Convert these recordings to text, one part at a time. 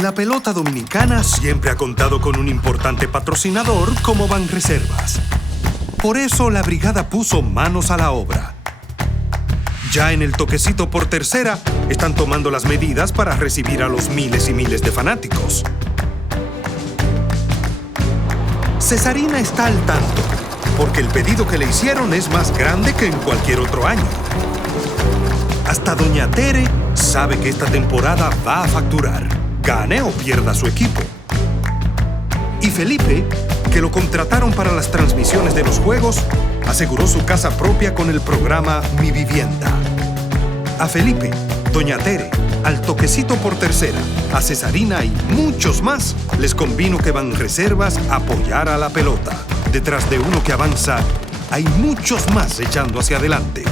La pelota dominicana siempre ha contado con un importante patrocinador como Banreservas. Por eso la brigada puso manos a la obra. Ya en el toquecito por tercera, están tomando las medidas para recibir a los miles y miles de fanáticos. Cesarina está al tanto, porque el pedido que le hicieron es más grande que en cualquier otro año. Hasta Doña Tere sabe que esta temporada va a facturar, gane o pierda su equipo. Y Felipe, que lo contrataron para las transmisiones de los juegos, aseguró su casa propia con el programa Mi Vivienda. A Felipe, Doña Tere, al toquecito por tercera, a Cesarina y muchos más, les convino que Banreservas apoyara a la pelota. Detrás de uno que avanza, hay muchos más echando hacia adelante.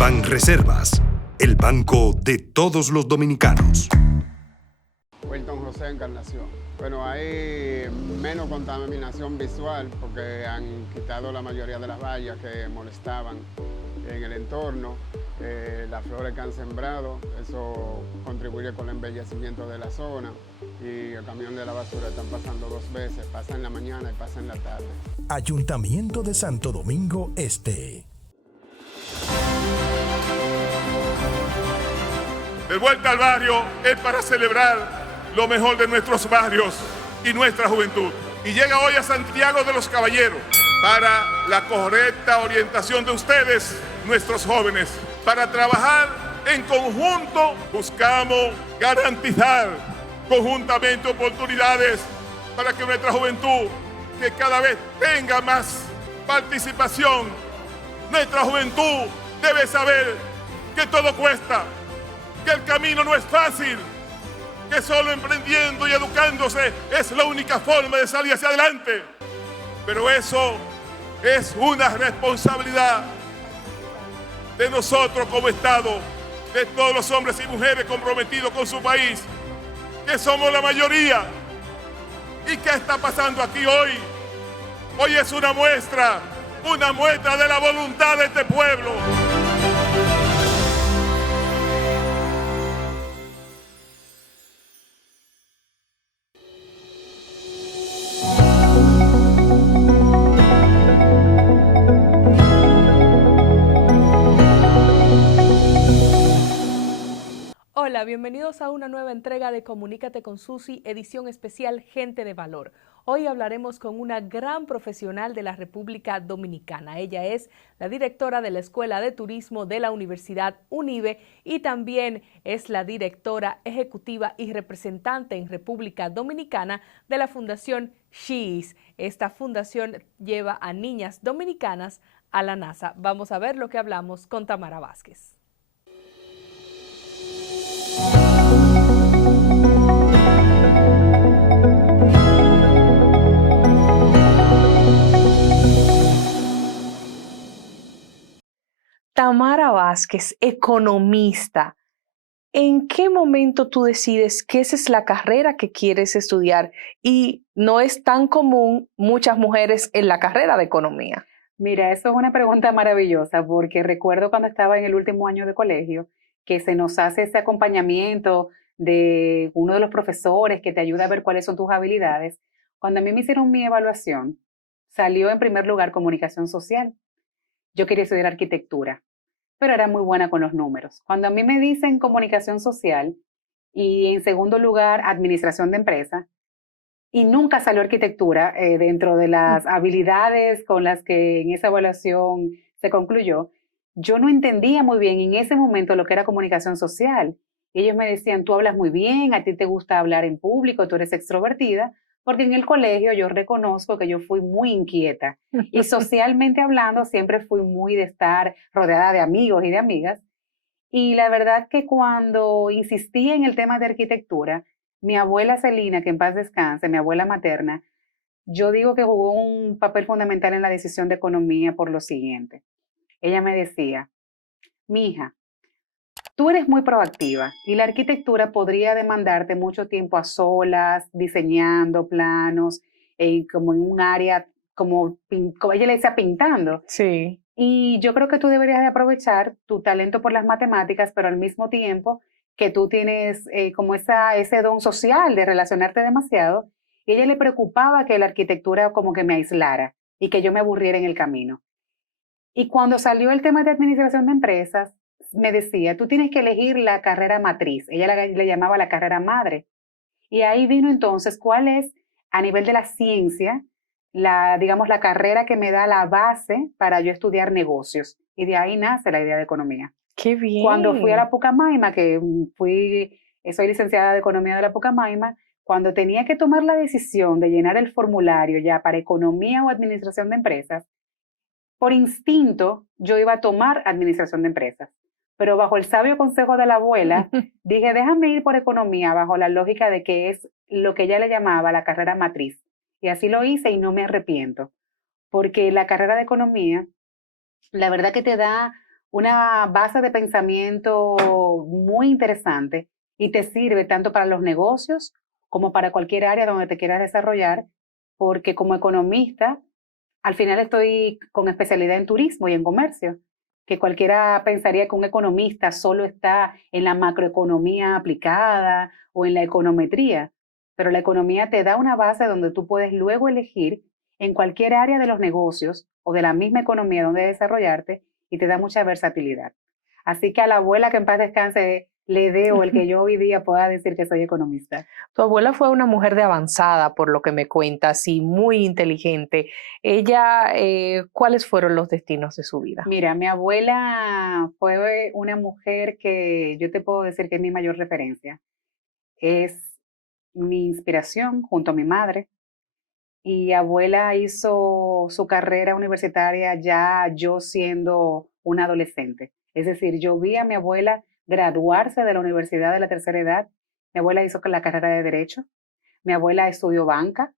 Banreservas, el banco de todos los dominicanos. Wilton José Encarnación. Bueno, hay menos contaminación visual porque han quitado la mayoría de las vallas que molestaban en el entorno. Las flores que han sembrado, eso contribuye con el embellecimiento de la zona, y el camión de la basura están pasando 2 veces, pasa en la mañana y pasa en la tarde. Ayuntamiento de Santo Domingo Este. De vuelta al barrio es para celebrar lo mejor de nuestros barrios y nuestra juventud. Y llega hoy a Santiago de los Caballeros para la correcta orientación de ustedes, nuestros jóvenes. Para trabajar en conjunto, buscamos garantizar conjuntamente oportunidades para que nuestra juventud, que cada vez tenga más participación, nuestra juventud debe saber que todo cuesta, que el camino no es fácil, que solo emprendiendo y educándose es la única forma de salir hacia adelante. Pero eso es una responsabilidad de nosotros como Estado, de todos los hombres y mujeres comprometidos con su país, que somos la mayoría. ¿Y qué está pasando aquí hoy? Hoy es una muestra de la voluntad de este pueblo. Hola, bienvenidos a una nueva entrega de Comunícate con Susi, edición especial Gente de Valor. Hoy hablaremos con una gran profesional de la República Dominicana. Ella es la directora de la Escuela de Turismo de la Universidad UNIBE y también es la directora ejecutiva y representante en República Dominicana de la Fundación She-Is. Esta fundación lleva a niñas dominicanas a la NASA. Vamos a ver lo que hablamos con Tamara Vázquez. Tamara Vázquez, economista. ¿En qué momento tú decides que esa es la carrera que quieres estudiar? Y no es tan común muchas mujeres en la carrera de economía. Mira, eso es una pregunta maravillosa porque recuerdo cuando estaba en el último año de colegio que se nos hace ese acompañamiento de uno de los profesores que te ayuda a ver cuáles son tus habilidades. Cuando a mí me hicieron mi evaluación, salió en primer lugar comunicación social. Yo quería estudiar arquitectura, pero era muy buena con los números. Cuando a mí me dicen comunicación social y en segundo lugar administración de empresa, y nunca salió arquitectura dentro de las habilidades con las que en esa evaluación se concluyó, yo no entendía muy bien en ese momento lo que era comunicación social. Ellos me decían, tú hablas muy bien, a ti te gusta hablar en público, tú eres extrovertida, porque en el colegio yo reconozco que yo fui muy inquieta y socialmente hablando siempre fui muy de estar rodeada de amigos y de amigas. Y la verdad que cuando insistí en el tema de arquitectura, mi abuela Celina, que en paz descanse, mi abuela materna, yo digo que jugó un papel fundamental en la decisión de economía por lo siguiente. Ella me decía, mija, tú eres muy proactiva y la arquitectura podría demandarte mucho tiempo a solas, diseñando planos, como en un área, como ella le decía, pintando. Sí. Y yo creo que tú deberías de aprovechar tu talento por las matemáticas, pero al mismo tiempo que tú tienes como ese don social de relacionarte demasiado, y a ella le preocupaba que la arquitectura como que me aislara y que yo me aburriera en el camino. Y cuando salió el tema de administración de empresas, me decía, tú tienes que elegir la carrera matriz. Ella le llamaba la carrera madre. Y ahí vino entonces cuál es, a nivel de la ciencia, digamos, la carrera que me da la base para yo estudiar negocios. Y de ahí nace la idea de economía. ¡Qué bien! Cuando fui a la Pucamaima, soy licenciada de economía de la Pucamaima, cuando tenía que tomar la decisión de llenar el formulario ya para economía o administración de empresas, por instinto yo iba a tomar administración de empresas. Pero bajo el sabio consejo de la abuela, dije, déjame ir por economía bajo la lógica de que es lo que ella le llamaba la carrera matriz. Y así lo hice y no me arrepiento, porque la carrera de economía, la verdad que te da una base de pensamiento muy interesante y te sirve tanto para los negocios como para cualquier área donde te quieras desarrollar, porque como economista, al final estoy con especialidad en turismo y en comercio, que cualquiera pensaría que un economista solo está en la macroeconomía aplicada o en la econometría, pero la economía te da una base donde tú puedes luego elegir en cualquier área de los negocios o de la misma economía donde desarrollarte y te da mucha versatilidad. Así que a la abuela, que en paz descanse, le debo el que yo hoy día pueda decir que soy economista. Tu abuela fue una mujer de avanzada, por lo que me cuentas, y muy inteligente. Ella, ¿cuáles fueron los destinos de su vida? Mira, mi abuela fue una mujer que yo te puedo decir que es mi mayor referencia. Es mi inspiración junto a mi madre. Y abuela hizo su carrera universitaria ya yo siendo una adolescente. Es decir, yo vi a mi abuela graduarse de la universidad de la tercera edad. Mi abuela hizo la carrera de Derecho. Mi abuela estudió banca.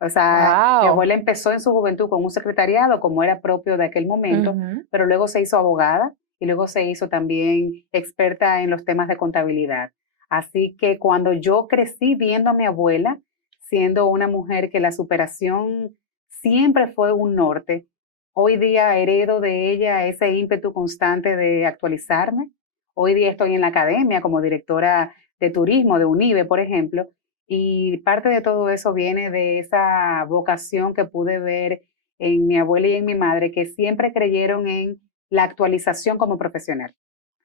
O sea, mi abuela empezó en su juventud con un secretariado, como era propio de aquel momento, pero luego se hizo abogada y luego se hizo también experta en los temas de contabilidad. Así que cuando yo crecí viendo a mi abuela, siendo una mujer que la superación siempre fue un norte, hoy día heredo de ella ese ímpetu constante de actualizarme. Hoy día estoy en la academia como directora de turismo de UNIBE, por ejemplo, y parte de todo eso viene de esa vocación que pude ver en mi abuela y en mi madre, que siempre creyeron en la actualización como profesional.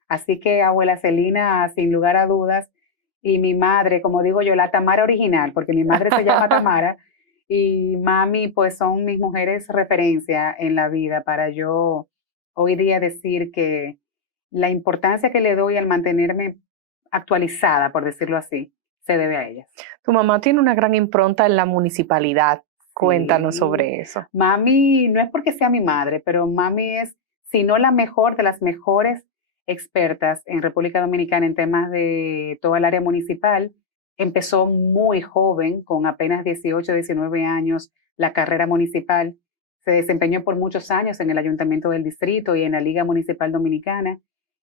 Así que abuela Celina, sin lugar a dudas, y mi madre, como digo yo, la Tamara original, porque mi madre se llama Tamara, y mami, pues son mis mujeres referencia en la vida para yo hoy día decir que la importancia que le doy al mantenerme actualizada, por decirlo así, se debe a ellas. Tu mamá tiene una gran impronta en la municipalidad. Cuéntanos sobre eso. Mami, no es porque sea mi madre, pero mami es, si no la mejor de las mejores expertas en República Dominicana en temas de toda el área municipal. Empezó muy joven, con apenas 18, 19 años, la carrera municipal. Se desempeñó por muchos años en el Ayuntamiento del Distrito y en la Liga Municipal Dominicana.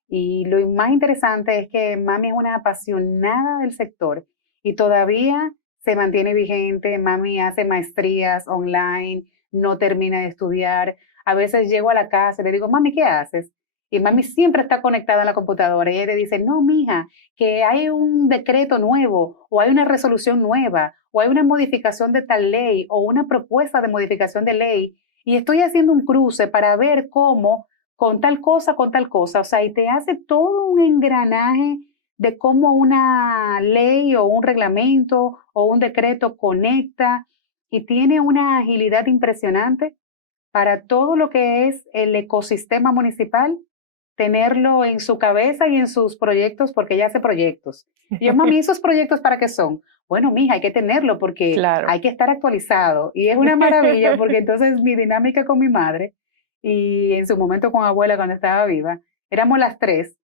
Y lo más interesante es que mami es una apasionada del sector y todavía se mantiene vigente. Mami hace maestrías online, no termina de estudiar. A veces llego a la casa y le digo, mami, ¿qué haces? Y mami siempre está conectada a la computadora y ella te dice, no, mija, que hay un decreto nuevo o hay una resolución nueva o hay una modificación de tal ley o una propuesta de modificación de ley y estoy haciendo un cruce para ver cómo con tal cosa, o sea, y te hace todo un engranaje de cómo una ley o un reglamento o un decreto conecta y tiene una agilidad impresionante para todo lo que es el ecosistema municipal, tenerlo en su cabeza y en sus proyectos, porque ella hace proyectos. Y yo, mami, ¿esos proyectos para qué son? Bueno, mija, hay que tenerlo porque hay que estar actualizado. Y es una maravilla porque entonces mi dinámica con mi madre y en su momento con abuela cuando estaba viva, éramos las tres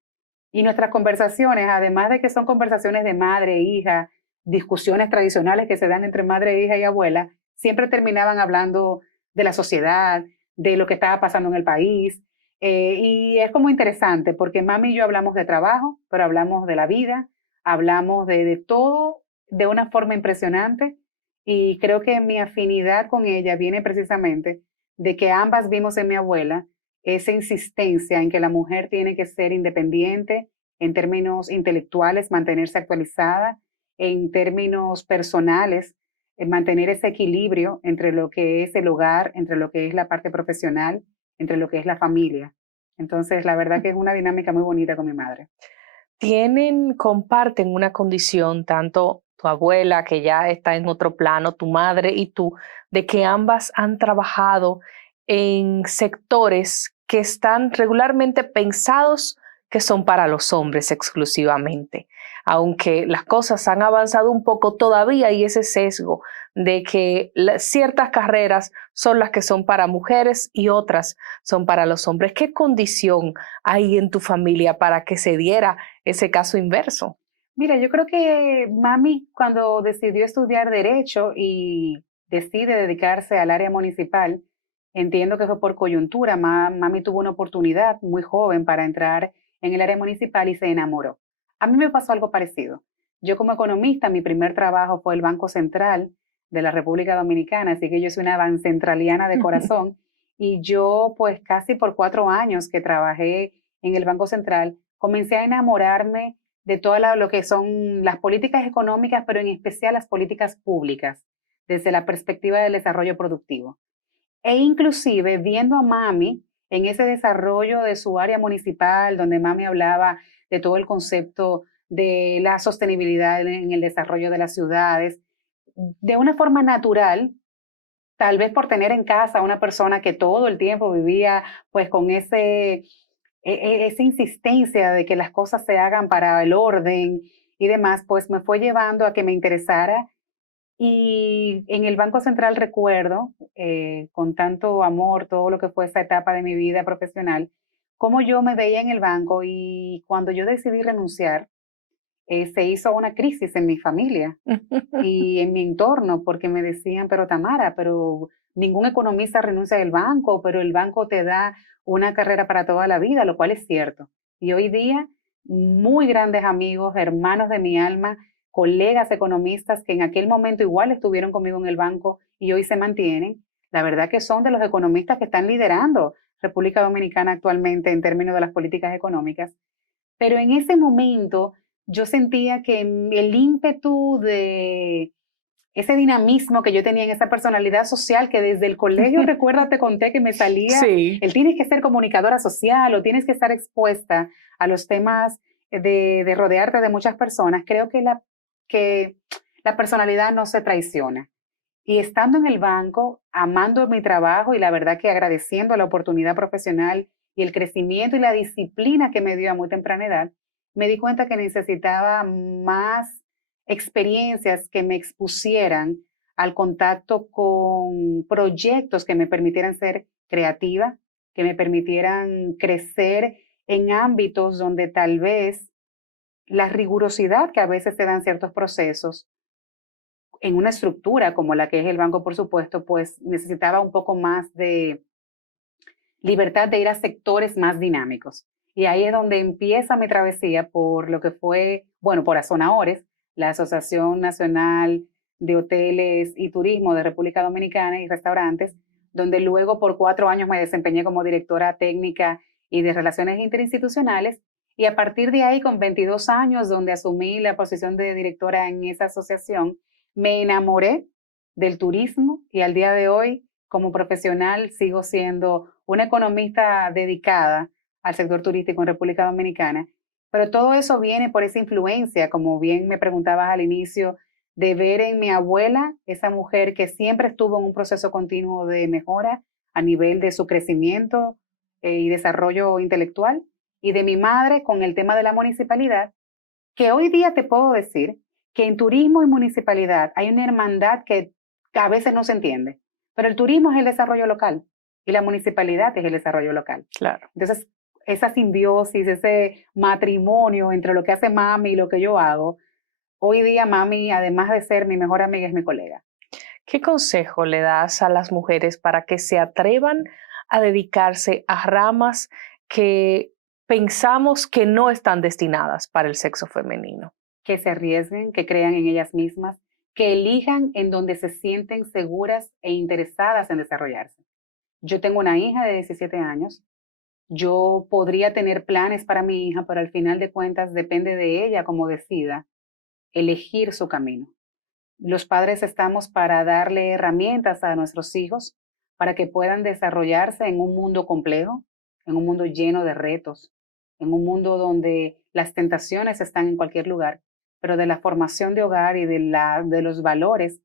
y nuestras conversaciones, además de que son conversaciones de madre e hija, discusiones tradicionales que se dan entre madre, hija y abuela, siempre terminaban hablando de la sociedad, de lo que estaba pasando en el país. Y es como interesante porque mami y yo hablamos de trabajo, pero hablamos de la vida, hablamos de todo de una forma impresionante y creo que mi afinidad con ella viene precisamente de que ambas vimos en mi abuela esa insistencia en que la mujer tiene que ser independiente, en términos intelectuales, mantenerse actualizada, en términos personales, mantener ese equilibrio entre lo que es el hogar, entre lo que es la parte profesional, entre lo que es la familia. Entonces, la verdad que es una dinámica muy bonita con mi madre. Comparten una condición, tanto tu abuela, que ya está en otro plano, tu madre y tú, de que ambas han trabajado en sectores que están regularmente pensados que son para los hombres exclusivamente. Aunque las cosas han avanzado un poco, todavía hay ese sesgo de que ciertas carreras son las que son para mujeres y otras son para los hombres. ¿Qué condición hay en tu familia para que se diera ese caso inverso? Mira, yo creo que mami, cuando decidió estudiar Derecho y decide dedicarse al área municipal, entiendo que fue por coyuntura. Mami tuvo una oportunidad muy joven para entrar en el área municipal y se enamoró. A mí me pasó algo parecido. Yo como economista, mi primer trabajo fue el Banco Central de la República Dominicana, así que yo soy una bancentraliana de corazón. Y yo, pues casi por 4 años que trabajé en el Banco Central, comencé a enamorarme de todo lo que son las políticas económicas, pero en especial las políticas públicas, desde la perspectiva del desarrollo productivo. E inclusive viendo a mami en ese desarrollo de su área municipal, donde mami hablaba de todo el concepto de la sostenibilidad en el desarrollo de las ciudades, de una forma natural, tal vez por tener en casa a una persona que todo el tiempo vivía pues con esa insistencia de que las cosas se hagan para el orden y demás, pues me fue llevando a que me interesara. Y en el Banco Central recuerdo, con tanto amor, todo lo que fue esa etapa de mi vida profesional, cómo yo me veía en el banco, y cuando yo decidí renunciar, se hizo una crisis en mi familia y en mi entorno, porque me decían, pero Tamara, pero ningún economista renuncia al banco, pero el banco te da una carrera para toda la vida, lo cual es cierto. Y hoy día, muy grandes amigos, hermanos de mi alma, colegas economistas que en aquel momento igual estuvieron conmigo en el banco y hoy se mantienen, la verdad que son de los economistas que están liderando República Dominicana actualmente en términos de las políticas económicas. Pero en ese momento yo sentía que el ímpetu de ese dinamismo que yo tenía en esa personalidad social, que desde el colegio, recuerda, te conté que me salía, Sí. el tienes que ser comunicadora social o tienes que estar expuesta a los temas de rodearte de muchas personas. Creo que la personalidad no se traiciona. Y estando en el banco, amando mi trabajo y la verdad que agradeciendo la oportunidad profesional y el crecimiento y la disciplina que me dio a muy temprana edad, me di cuenta que necesitaba más experiencias que me expusieran al contacto con proyectos que me permitieran ser creativa, que me permitieran crecer en ámbitos donde tal vez la rigurosidad que a veces se dan ciertos procesos en una estructura como la que es el banco, por supuesto, pues necesitaba un poco más de libertad de ir a sectores más dinámicos. Y ahí es donde empieza mi travesía por lo que fue, bueno, por Azonahores, la Asociación Nacional de Hoteles y Turismo de República Dominicana y Restaurantes, donde luego por 4 años me desempeñé como directora técnica y de Relaciones Interinstitucionales, y a partir de ahí, con 22 años, donde asumí la posición de directora en esa asociación, me enamoré del turismo y al día de hoy, como profesional, sigo siendo una economista dedicada al sector turístico en República Dominicana. Pero todo eso viene por esa influencia, como bien me preguntabas al inicio, de ver en mi abuela, esa mujer que siempre estuvo en un proceso continuo de mejora a nivel de su crecimiento y desarrollo intelectual, y de mi madre con el tema de la municipalidad, que hoy día te puedo decir que en turismo y municipalidad hay una hermandad que a veces no se entiende, pero el turismo es el desarrollo local y la municipalidad es el desarrollo local. Claro. Entonces, esa simbiosis, ese matrimonio entre lo que hace mami y lo que yo hago, hoy día mami, además de ser mi mejor amiga, es mi colega. ¿Qué consejo le das a las mujeres para que se atrevan a dedicarse a ramas que pensamos que no están destinadas para el sexo femenino? Que se arriesguen, que crean en ellas mismas, que elijan en donde se sienten seguras e interesadas en desarrollarse. Yo tengo una hija de 17 años. Yo podría tener planes para mi hija, pero al final de cuentas depende de ella como decida elegir su camino. Los padres estamos para darle herramientas a nuestros hijos para que puedan desarrollarse en un mundo complejo, en un mundo lleno de retos, en un mundo donde las tentaciones están en cualquier lugar, pero de la formación de hogar y de los valores,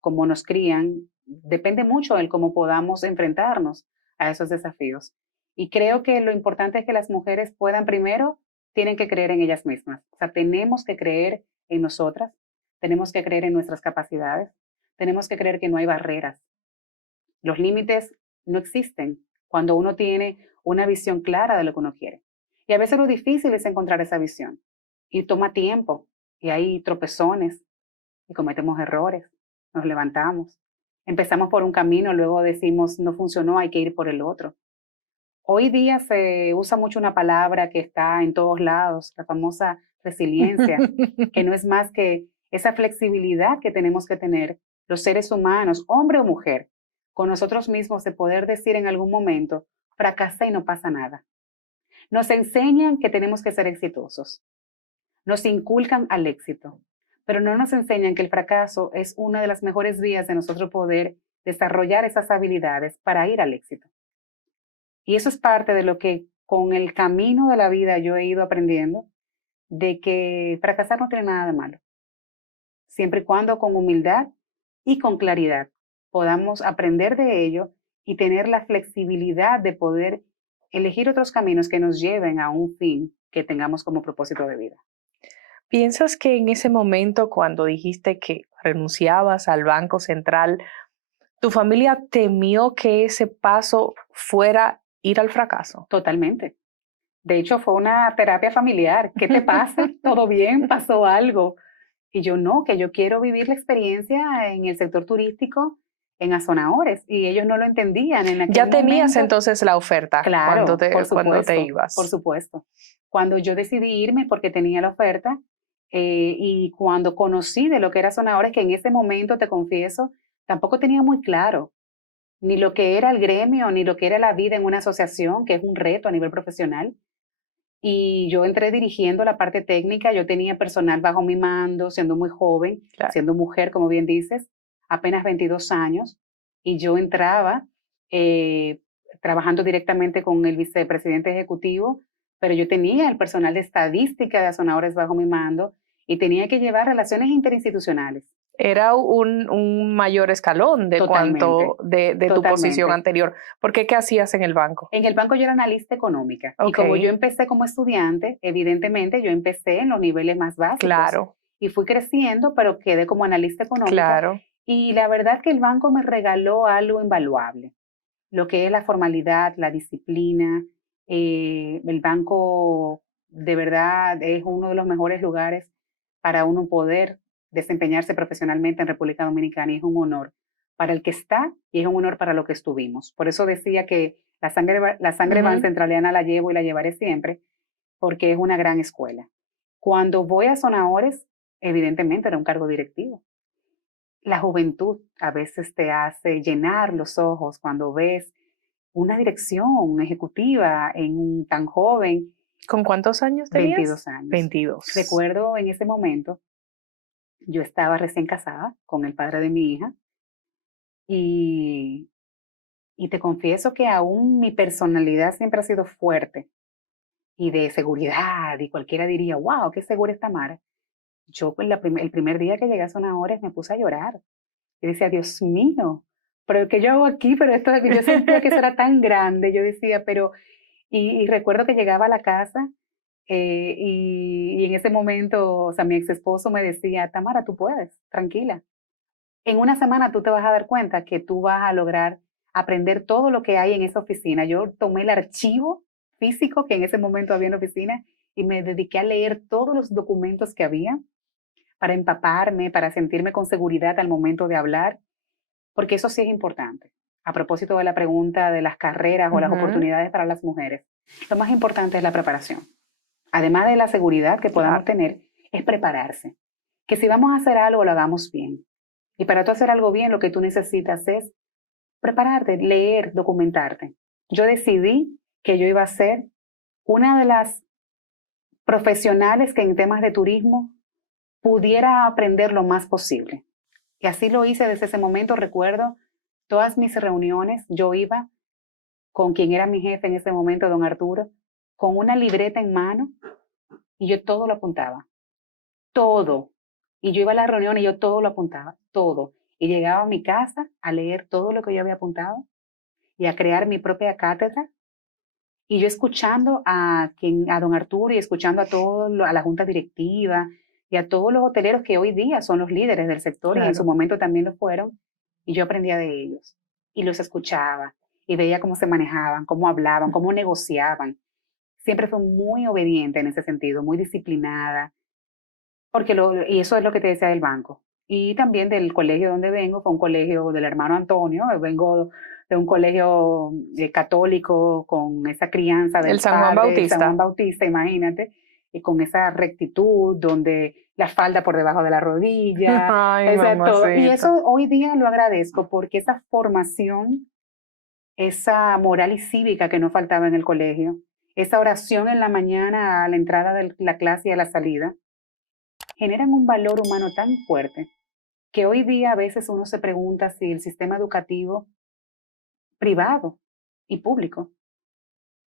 como nos crían, depende mucho el cómo podamos enfrentarnos a esos desafíos. Y creo que lo importante es que las mujeres puedan primero, tienen que creer en ellas mismas. O sea, tenemos que creer en nosotras, tenemos que creer en nuestras capacidades, tenemos que creer que no hay barreras. Los límites no existen cuando uno tiene una visión clara de lo que uno quiere. Y a veces lo difícil es encontrar esa visión. Y toma tiempo, y hay tropezones, y cometemos errores, nos levantamos. Empezamos por un camino, luego decimos, no funcionó, hay que ir por el otro. Hoy día se usa mucho una palabra que está en todos lados, la famosa resiliencia, que no es más que esa flexibilidad que tenemos que tener los seres humanos, hombre o mujer, con nosotros mismos de poder decir en algún momento, fracasé y no pasa nada. Nos enseñan que tenemos que ser exitosos, nos inculcan al éxito, pero no nos enseñan que el fracaso es una de las mejores vías de nosotros poder desarrollar esas habilidades para ir al éxito. Y eso es parte de lo que con el camino de la vida yo he ido aprendiendo, de que fracasar no tiene nada de malo, siempre y cuando con humildad y con claridad podamos aprender de ello y tener la flexibilidad de poder elegir otros caminos que nos lleven a un fin que tengamos como propósito de vida. ¿Piensas que en ese momento, cuando dijiste que renunciabas al Banco Central, tu familia temió que ese paso fuera ir al fracaso? Totalmente. De hecho, fue una terapia familiar. ¿Qué te pasa? ¿Todo bien? ¿Pasó algo? Y yo no, que yo quiero vivir la experiencia en el sector turístico en Azonaores. Y ellos no lo entendían. En aquel ¿Ya tenías momento, entonces la oferta claro, cuando te ibas? Por supuesto. Cuando yo decidí irme porque tenía la oferta y cuando conocí de lo que era Azonaores, que en ese momento, te confieso, tampoco tenía muy claro ni lo que era el gremio, ni lo que era la vida en una asociación, que es un reto a nivel profesional. Y yo entré dirigiendo la parte técnica, yo tenía personal bajo mi mando, siendo muy joven, Claro. siendo mujer, como bien dices, apenas 22 años, y yo entraba trabajando directamente con el vicepresidente ejecutivo, pero yo tenía el personal de estadística de Azonaores bajo mi mando y tenía que llevar relaciones interinstitucionales. Era un mayor escalón de tu posición anterior. ¿Por qué? ¿Qué hacías en el banco? En el banco yo era analista económica. Okay. Y como yo empecé como estudiante, evidentemente yo empecé en los niveles más básicos. Claro. Y fui creciendo, pero quedé como analista económica. Claro. Y la verdad es que el banco me regaló algo invaluable. Lo que es la formalidad, la disciplina. El banco de verdad es uno de los mejores lugares para uno poder desempeñarse profesionalmente en República Dominicana, y es un honor para el que está y es un honor para lo que estuvimos. Por eso decía que la sangre bancentraliana la llevo y la llevaré siempre, porque es una gran escuela. Cuando voy a Azonaores, evidentemente era un cargo directivo. La juventud a veces te hace llenar los ojos cuando ves una dirección ejecutiva en tan joven. ¿Con cuántos años tenías? 22 años. 22. Recuerdo en ese momento, yo estaba recién casada con el padre de mi hija y te confieso que aún mi personalidad siempre ha sido fuerte y de seguridad, y cualquiera diría, wow, qué segura es Tamara. Yo el primer día que llegué a Azonaores me puse a llorar y decía, Dios mío, pero ¿qué yo hago aquí? Pero esto, yo sentía que eso era tan grande. Yo decía, pero, y recuerdo que llegaba a la casa y en ese momento, o sea, mi ex esposo me decía, Tamara, tú puedes, tranquila. En una semana tú te vas a dar cuenta que tú vas a lograr aprender todo lo que hay en esa oficina. Yo tomé el archivo físico que en ese momento había en la oficina y me dediqué a leer todos los documentos que había para empaparme, para sentirme con seguridad al momento de hablar, porque eso sí es importante. A propósito de la pregunta de las carreras o las oportunidades para las mujeres, lo más importante es la preparación. Además de la seguridad que podamos tener, es prepararse. Que si vamos a hacer algo, lo hagamos bien. Y para tú hacer algo bien, lo que tú necesitas es prepararte, leer, documentarte. Yo decidí que yo iba a ser una de las profesionales que en temas de turismo pudiera aprender lo más posible. Y así lo hice desde ese momento. Recuerdo todas mis reuniones, yo iba con quien era mi jefe en ese momento, don Arturo, con una libreta en mano y yo todo lo apuntaba, todo. Y yo iba a la reunión y yo todo lo apuntaba, todo. Y llegaba a mi casa a leer todo lo que yo había apuntado y a crear mi propia cátedra. Y yo escuchando a don Arturo y escuchando a la junta directiva y a todos los hoteleros que hoy día son los líderes del sector y en su momento también lo fueron. Y yo aprendía de ellos y los escuchaba y veía cómo se manejaban, cómo hablaban, cómo negociaban. Siempre fue muy obediente en ese sentido, muy disciplinada, y eso es lo que te decía del banco. Y también del colegio donde vengo, fue un colegio del hermano Antonio, vengo de un colegio católico con esa crianza del San Juan Bautista. San Juan Bautista, imagínate, y con esa rectitud donde la falda por debajo de la rodilla, Ay, todo. Y eso hoy día lo agradezco porque esa formación, esa moral y cívica que no faltaba en el colegio, esa oración en la mañana a la entrada de la clase y a la salida, generan un valor humano tan fuerte que hoy día a veces uno se pregunta si el sistema educativo privado y público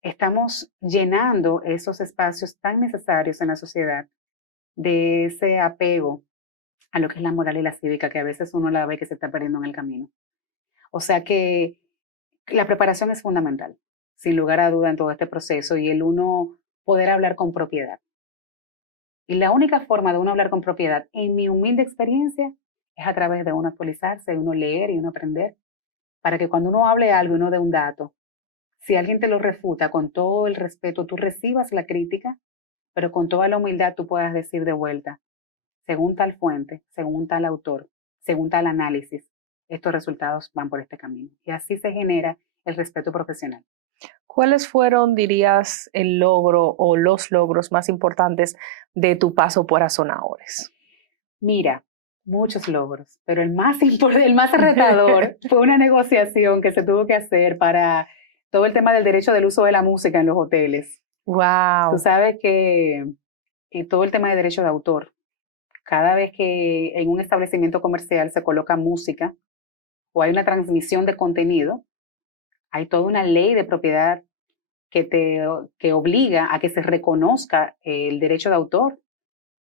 estamos llenando esos espacios tan necesarios en la sociedad de ese apego a lo que es la moral y la cívica que a veces uno la ve que se está perdiendo en el camino. O sea que la preparación es fundamental, sin lugar a duda en todo este proceso y el uno poder hablar con propiedad. Y la única forma de uno hablar con propiedad, en mi humilde experiencia, es a través de uno actualizarse, de uno leer y uno aprender, para que cuando uno hable algo y uno dé un dato, si alguien te lo refuta con todo el respeto, tú recibas la crítica, pero con toda la humildad tú puedas decir de vuelta, según tal fuente, según tal autor, según tal análisis, estos resultados van por este camino. Y así se genera el respeto profesional. ¿Cuáles fueron, dirías, el logro o los logros más importantes de tu paso por Azonadores? Mira, muchos logros, pero el más retador fue una negociación que se tuvo que hacer para todo el tema del derecho del uso de la música en los hoteles. Wow. Tú sabes que todo el tema de derecho de autor, cada vez que en un establecimiento comercial se coloca música o hay una transmisión de contenido, hay toda una ley de propiedad que obliga a que se reconozca el derecho de autor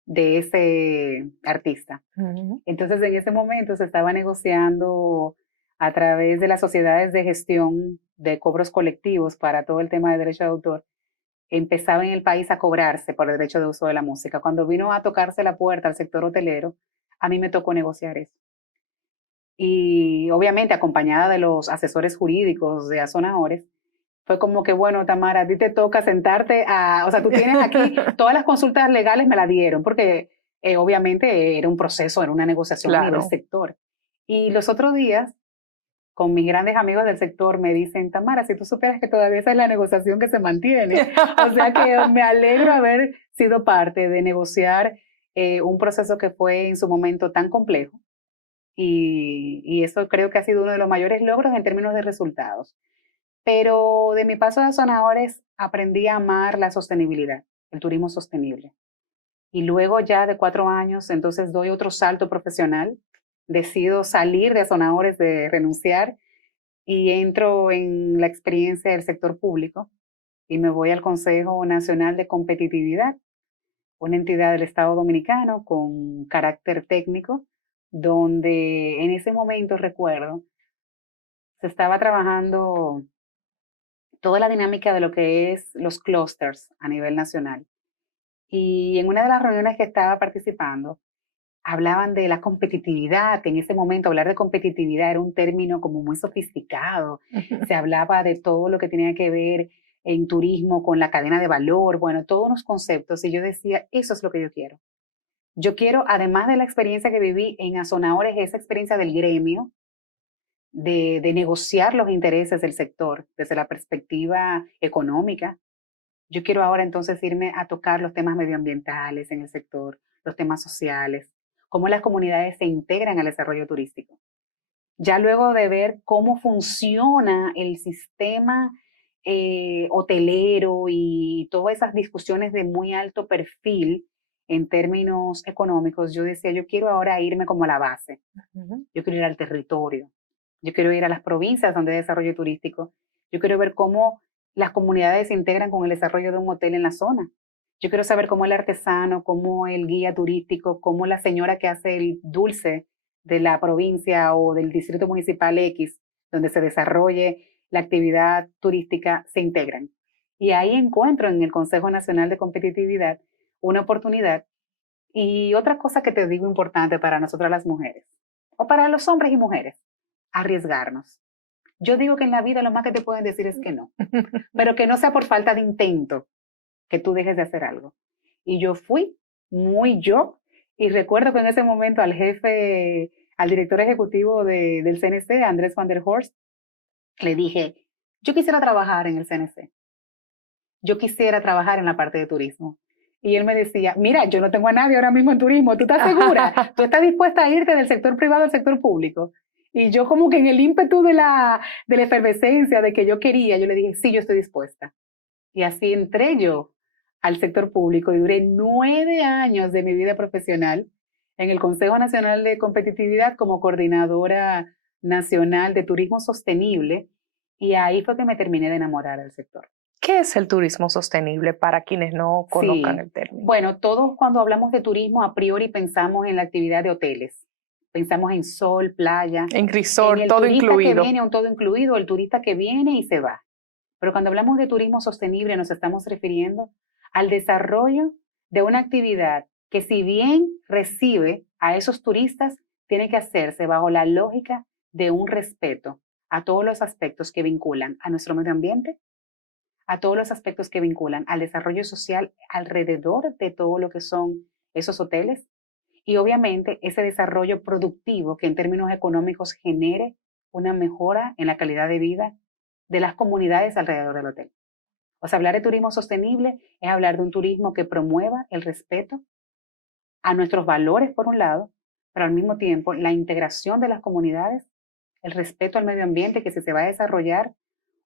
de ese artista. Uh-huh. Entonces, en ese momento se estaba negociando a través de las sociedades de gestión de cobros colectivos para todo el tema de derecho de autor. Empezaba en el país a cobrarse por el derecho de uso de la música. Cuando vino a tocarse la puerta al sector hotelero, a mí me tocó negociar eso. Y obviamente acompañada de los asesores jurídicos de Azonadores, fue como que, bueno, Tamara, a ti te toca sentarte o sea, tú tienes aquí, todas las consultas legales me las dieron, porque obviamente era un proceso, era una negociación a nivel sector. Y los otros días, con mis grandes amigos del sector, me dicen, Tamara, si tú supieras que todavía esa es la negociación que se mantiene. O sea que me alegro haber sido parte de negociar un proceso que fue en su momento tan complejo. Y eso creo que ha sido uno de los mayores logros en términos de resultados. Pero de mi paso a Azonadores aprendí a amar la sostenibilidad, el turismo sostenible. Y luego ya de 4 años, entonces doy otro salto profesional, decido salir de Azonadores, de renunciar, y entro en la experiencia del sector público y me voy al Consejo Nacional de Competitividad, una entidad del Estado Dominicano con carácter técnico, donde en ese momento recuerdo, se estaba trabajando toda la dinámica de lo que es los clústeres a nivel nacional. Y en una de las reuniones que estaba participando, hablaban de la competitividad, que en ese momento hablar de competitividad era un término como muy sofisticado. Se hablaba de todo lo que tenía que ver en turismo con la cadena de valor, bueno, todos unos conceptos. Y yo decía, eso es lo que yo quiero. Yo quiero, además de la experiencia que viví en Azonadores, esa experiencia del gremio, de negociar los intereses del sector desde la perspectiva económica. Yo quiero ahora entonces irme a tocar los temas medioambientales en el sector, los temas sociales, cómo las comunidades se integran al desarrollo turístico. Ya luego de ver cómo funciona el sistema hotelero y todas esas discusiones de muy alto perfil en términos económicos, yo decía, yo quiero ahora irme como a la base. Yo quiero ir al territorio. Yo quiero ir a las provincias donde hay desarrollo turístico. Yo quiero ver cómo las comunidades se integran con el desarrollo de un hotel en la zona. Yo quiero saber cómo el artesano, cómo el guía turístico, cómo la señora que hace el dulce de la provincia o del distrito municipal X, donde se desarrolle la actividad turística, se integran. Y ahí encuentro en el Consejo Nacional de Competitividad una oportunidad. Y otra cosa que te digo importante para nosotras las mujeres, o para los hombres y mujeres, arriesgarnos. Yo digo que en la vida lo más que te pueden decir es que no, pero que no sea por falta de intento que tú dejes de hacer algo. Y yo fui muy yo, y recuerdo que en ese momento al jefe, al director ejecutivo del CNC, Andrés van der Horst, le dije, yo quisiera trabajar en el CNC, yo quisiera trabajar en la parte de turismo. Y él me decía, mira, yo no tengo a nadie ahora mismo en turismo, ¿tú estás segura? ¿Tú estás dispuesta a irte del sector privado al sector público? Y yo como que en el ímpetu de la efervescencia, de que yo quería, yo le dije, sí, yo estoy dispuesta. Y así entré yo al sector público y duré 9 años de mi vida profesional en el Consejo Nacional de Competitividad como coordinadora nacional de turismo sostenible, y ahí fue que me terminé de enamorar del sector. ¿Qué es el turismo sostenible para quienes no conozcan el término? Bueno, todos cuando hablamos de turismo a priori pensamos en la actividad de hoteles. Pensamos en sol, playa. En resort, en el todo turista incluido. Que viene, un todo incluido, el turista que viene y se va. Pero cuando hablamos de turismo sostenible nos estamos refiriendo al desarrollo de una actividad que, si bien recibe a esos turistas, tiene que hacerse bajo la lógica de un respeto a todos los aspectos que vinculan a nuestro medio ambiente, a todos los aspectos que vinculan al desarrollo social alrededor de todo lo que son esos hoteles, y obviamente ese desarrollo productivo que en términos económicos genere una mejora en la calidad de vida de las comunidades alrededor del hotel. O sea, hablar de turismo sostenible es hablar de un turismo que promueva el respeto a nuestros valores por un lado, pero al mismo tiempo la integración de las comunidades, el respeto al medio ambiente, que si se va a desarrollar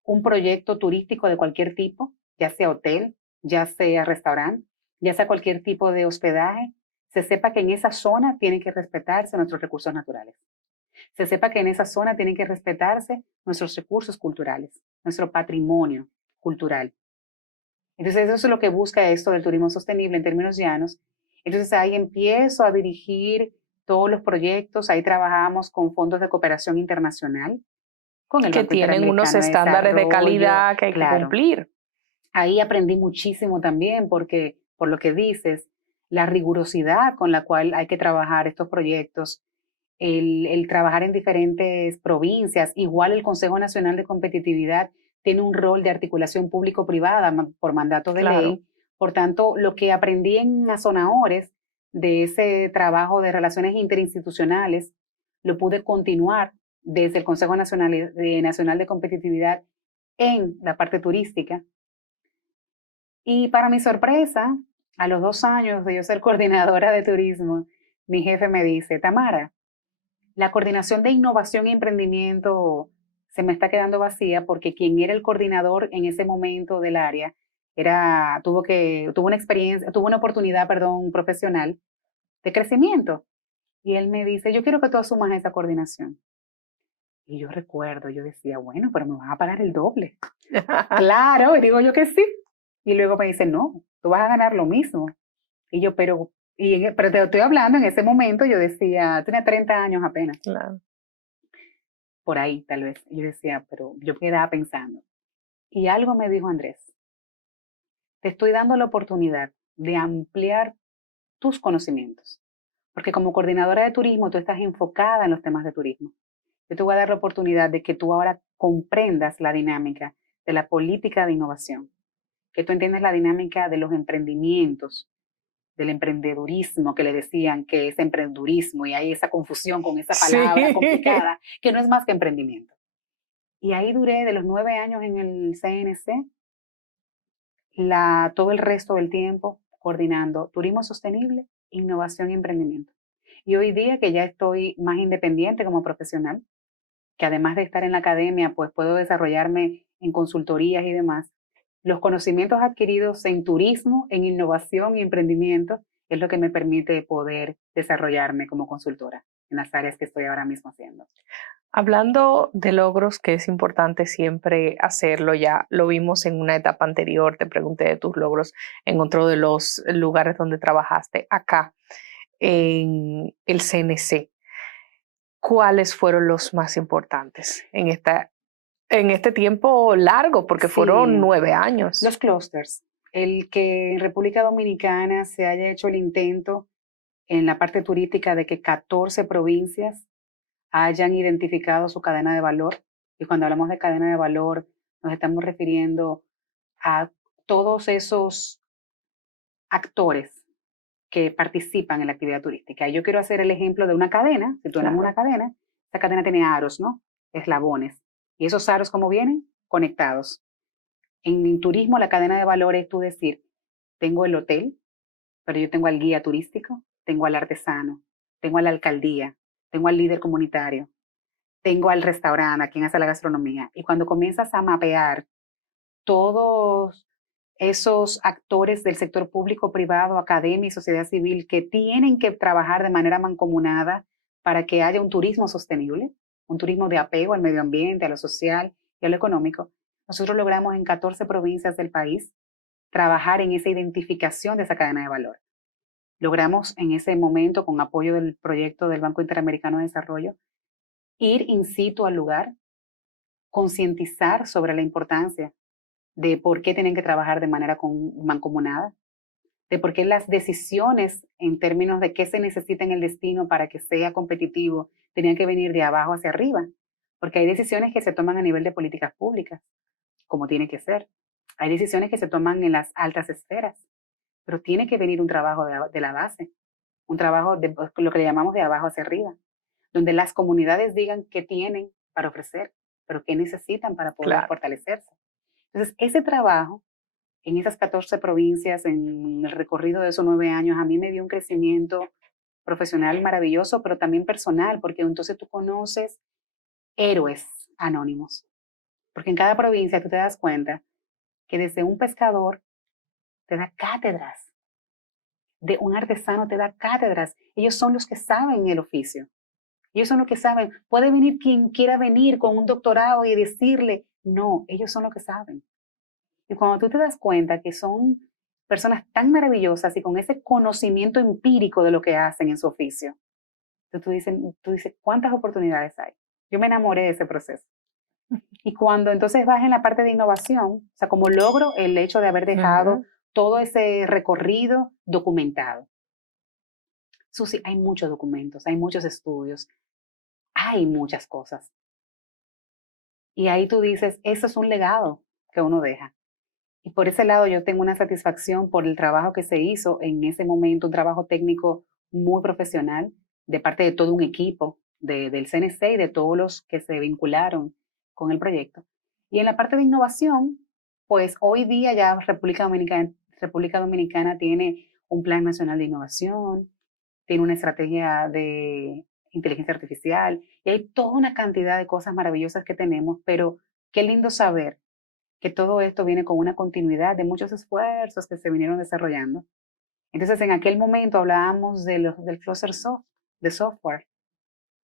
un proyecto turístico de cualquier tipo, ya sea hotel, ya sea restaurante, ya sea cualquier tipo de hospedaje, se sepa que en esa zona tienen que respetarse nuestros recursos naturales. Se sepa que en esa zona tienen que respetarse nuestros recursos culturales, nuestro patrimonio cultural. Entonces eso es lo que busca esto del turismo sostenible en términos llanos. Entonces ahí empiezo a dirigir todos los proyectos, ahí trabajamos con fondos de cooperación internacional, con el que Banco tienen unos Interamericano de estándares de Desarrollo, calidad que hay que cumplir. Ahí aprendí muchísimo también porque, por lo que dices, la rigurosidad con la cual hay que trabajar estos proyectos, el trabajar en diferentes provincias, igual el Consejo Nacional de Competitividad tiene un rol de articulación público-privada por mandato de ley. Por tanto, lo que aprendí en Azonahores de ese trabajo de relaciones interinstitucionales, lo pude continuar desde el Consejo Nacional de Competitividad en la parte turística. Y para mi sorpresa, a los 2 años de yo ser coordinadora de turismo, mi jefe me dice, Tamara, la coordinación de innovación y emprendimiento se me está quedando vacía porque quien era el coordinador en ese momento del área tuvo una oportunidad profesional de crecimiento. Y él me dice, yo quiero que tú asumas esa coordinación. Y yo recuerdo, yo decía, bueno, pero me vas a pagar el doble. Claro, y digo yo que sí. Y luego me dice, no, tú vas a ganar lo mismo. Y yo, pero te estoy hablando, en ese momento yo decía, tenía 30 años apenas. Claro. Por ahí, tal vez. Yo decía, pero yo quedaba pensando. Y algo me dijo Andrés, te estoy dando la oportunidad de ampliar tus conocimientos. Porque como coordinadora de turismo, tú estás enfocada en los temas de turismo. Yo te voy a dar la oportunidad de que tú ahora comprendas la dinámica de la política de innovación, que tú entiendas la dinámica de los emprendimientos, del emprendedurismo, que le decían que es emprendedurismo, y hay esa confusión con esa palabra complicada, que no es más que emprendimiento. Y ahí duré de los 9 años en el CNC, todo el resto del tiempo coordinando turismo sostenible, innovación y emprendimiento. Y hoy día que ya estoy más independiente como profesional, que además de estar en la academia, pues puedo desarrollarme en consultorías y demás, los conocimientos adquiridos en turismo, en innovación y emprendimiento es lo que me permite poder desarrollarme como consultora en las áreas que estoy ahora mismo haciendo. Hablando de logros, que es importante siempre hacerlo, ya lo vimos en una etapa anterior, te pregunté de tus logros en otro de los lugares donde trabajaste, acá en el CNC. ¿Cuáles fueron los más importantes en este tiempo largo? Porque fueron 9 años. Los clústeres. El que en República Dominicana se haya hecho el intento en la parte turística de que 14 provincias hayan identificado su cadena de valor. Y cuando hablamos de cadena de valor, nos estamos refiriendo a todos esos actores que participan en la actividad turística. Y yo quiero hacer el ejemplo de una cadena. Si tú tenemos una cadena, esa cadena tiene aros, ¿no? Eslabones. ¿Y esos aros cómo vienen? Conectados. En turismo, la cadena de valor es tú decir, tengo el hotel, pero yo tengo al guía turístico, tengo al artesano, tengo a la alcaldía, tengo al líder comunitario, tengo al restaurante, a quien hace la gastronomía. Y cuando comienzas a mapear todos esos actores del sector público, privado, academia y sociedad civil que tienen que trabajar de manera mancomunada para que haya un turismo sostenible, un turismo de apego al medio ambiente, a lo social y a lo económico, nosotros logramos en 14 provincias del país trabajar en esa identificación de esa cadena de valor. Logramos en ese momento, con apoyo del proyecto del Banco Interamericano de Desarrollo, ir in situ al lugar, concientizar sobre la importancia de por qué tienen que trabajar de manera mancomunada, de por qué las decisiones en términos de qué se necesita en el destino para que sea competitivo tenían que venir de abajo hacia arriba, porque hay decisiones que se toman a nivel de políticas públicas, como tiene que ser. Hay decisiones que se toman en las altas esferas, pero tiene que venir un trabajo de la base, un trabajo de lo que le llamamos de abajo hacia arriba, donde las comunidades digan qué tienen para ofrecer, pero qué necesitan para poder fortalecerse. Entonces, ese trabajo en esas 14 provincias, en el recorrido de esos 9 años, a mí me dio un crecimiento profesional maravilloso, pero también personal, porque entonces tú conoces héroes anónimos. Porque en cada provincia tú te das cuenta que desde un pescador te da cátedras, de un artesano te da cátedras. Ellos son los que saben el oficio. Ellos son los que saben. Puede venir quien quiera venir con un doctorado y decirle, no, ellos son los que saben. Y cuando tú te das cuenta que son personas tan maravillosas y con ese conocimiento empírico de lo que hacen en su oficio, tú dices, ¿cuántas oportunidades hay? Yo me enamoré de ese proceso. Y cuando entonces vas en la parte de innovación, o sea, como logro el hecho de haber dejado todo ese recorrido documentado. Susi, hay muchos documentos, hay muchos estudios, hay muchas cosas. Y ahí tú dices, eso es un legado que uno deja. Y por ese lado yo tengo una satisfacción por el trabajo que se hizo en ese momento, un trabajo técnico muy profesional de parte de todo un equipo del CNC y de todos los que se vincularon con el proyecto. Y en la parte de innovación, pues hoy día ya República Dominicana tiene un Plan Nacional de Innovación, tiene una estrategia de inteligencia artificial y hay toda una cantidad de cosas maravillosas que tenemos, pero qué lindo saber que todo esto viene con una continuidad de muchos esfuerzos que se vinieron desarrollando. Entonces, en aquel momento hablábamos del cluster de software.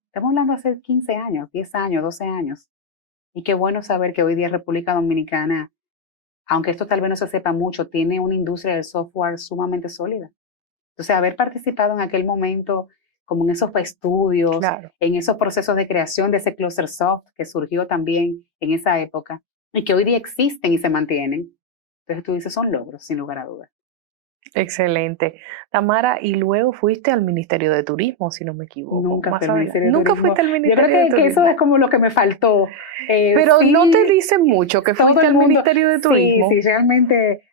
Estamos hablando hace 15 años, 10 años, 12 años. Y qué bueno saber que hoy día República Dominicana, aunque esto tal vez no se sepa mucho, tiene una industria del software sumamente sólida. Entonces, haber participado en aquel momento como en esos estudios, en esos procesos de creación de ese cluster soft que surgió también en esa época y que hoy día existen y se mantienen. Entonces tú dices, son logros, sin lugar a dudas. Excelente. Tamara, y luego fuiste al Ministerio de Turismo, si no me equivoco. Nunca fuiste al Ministerio de Turismo. Nunca fuiste al Ministerio de Turismo. Yo creo que eso es como lo que me faltó. Pero sí, no te dicen mucho que fuiste al Ministerio de Turismo. Sí, realmente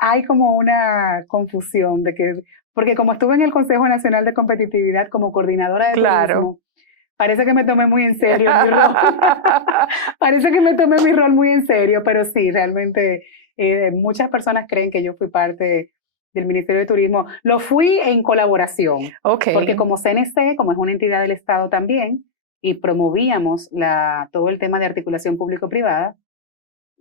hay como una confusión de que, porque como estuve en el Consejo Nacional de Competitividad como coordinadora de turismo, parece que me tomé muy en serio mi rol. Parece que me tomé mi rol muy en serio, pero sí, realmente muchas personas creen que yo fui parte del Ministerio de Turismo. Lo fui en colaboración, porque como CNC, como es una entidad del Estado también, y promovíamos todo el tema de articulación público-privada,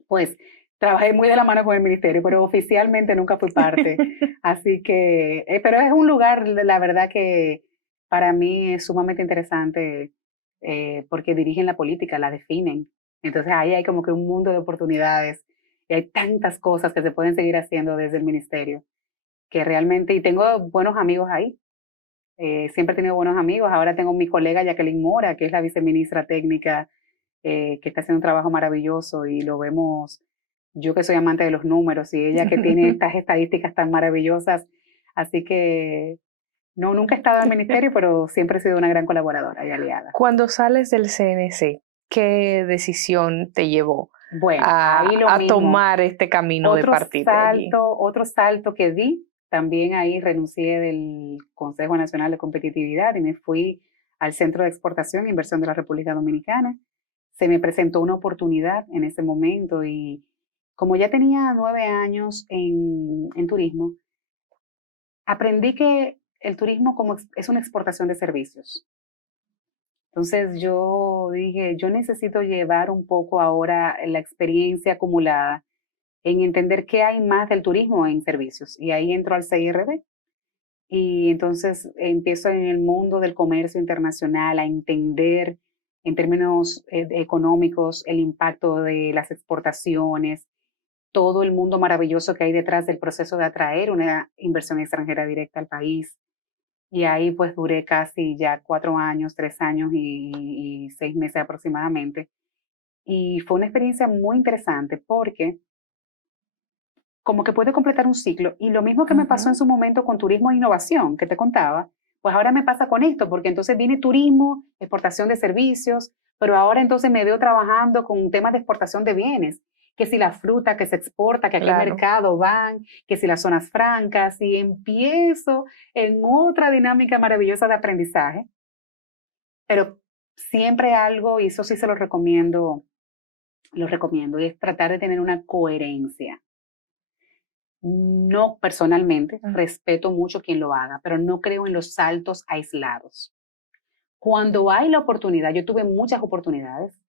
pues trabajé muy de la mano con el ministerio, pero oficialmente nunca fui parte. Así que, pero es un lugar, la verdad que para mí es sumamente interesante porque dirigen la política, la definen. Entonces ahí hay como que un mundo de oportunidades y hay tantas cosas que se pueden seguir haciendo desde el ministerio que realmente, y tengo buenos amigos ahí. Siempre he tenido buenos amigos. Ahora tengo mi colega Jacqueline Mora, que es la viceministra técnica, que está haciendo un trabajo maravilloso y lo vemos, yo que soy amante de los números y ella que tiene estas estadísticas tan maravillosas. Así que no, nunca he estado en el ministerio, pero siempre he sido una gran colaboradora y aliada. Cuando sales del CNC, ¿qué decisión te llevó Bueno, a tomar este camino de partir de allí? Otro salto que di, también ahí renuncié del Consejo Nacional de Competitividad y me fui al Centro de Exportación e Inversión de la República Dominicana. Se me presentó una oportunidad en ese momento y como ya tenía 9 años en turismo, aprendí que el turismo es una exportación de servicios. Entonces yo dije, yo necesito llevar un poco ahora la experiencia acumulada en entender qué hay más del turismo en servicios. Y ahí entro al CIRD. Y entonces empiezo en el mundo del comercio internacional a entender en términos económicos el impacto de las exportaciones, todo el mundo maravilloso que hay detrás del proceso de atraer una inversión extranjera directa al país. Y ahí pues duré casi ya 4 años, 3 años y 6 meses aproximadamente. Y fue una experiencia muy interesante porque como que puede completar un ciclo. Y lo mismo que me pasó en su momento con turismo e innovación, que te contaba, pues ahora me pasa con esto, porque entonces viene turismo, exportación de servicios, pero ahora entonces me veo trabajando con temas de exportación de bienes, que si la fruta que se exporta, que a qué mercado van, que si las zonas francas, y empiezo en otra dinámica maravillosa de aprendizaje, pero siempre algo, y eso sí se lo recomiendo, y es tratar de tener una coherencia. No personalmente, respeto mucho quien lo haga, pero no creo en los saltos aislados. Cuando hay la oportunidad, yo tuve muchas oportunidades,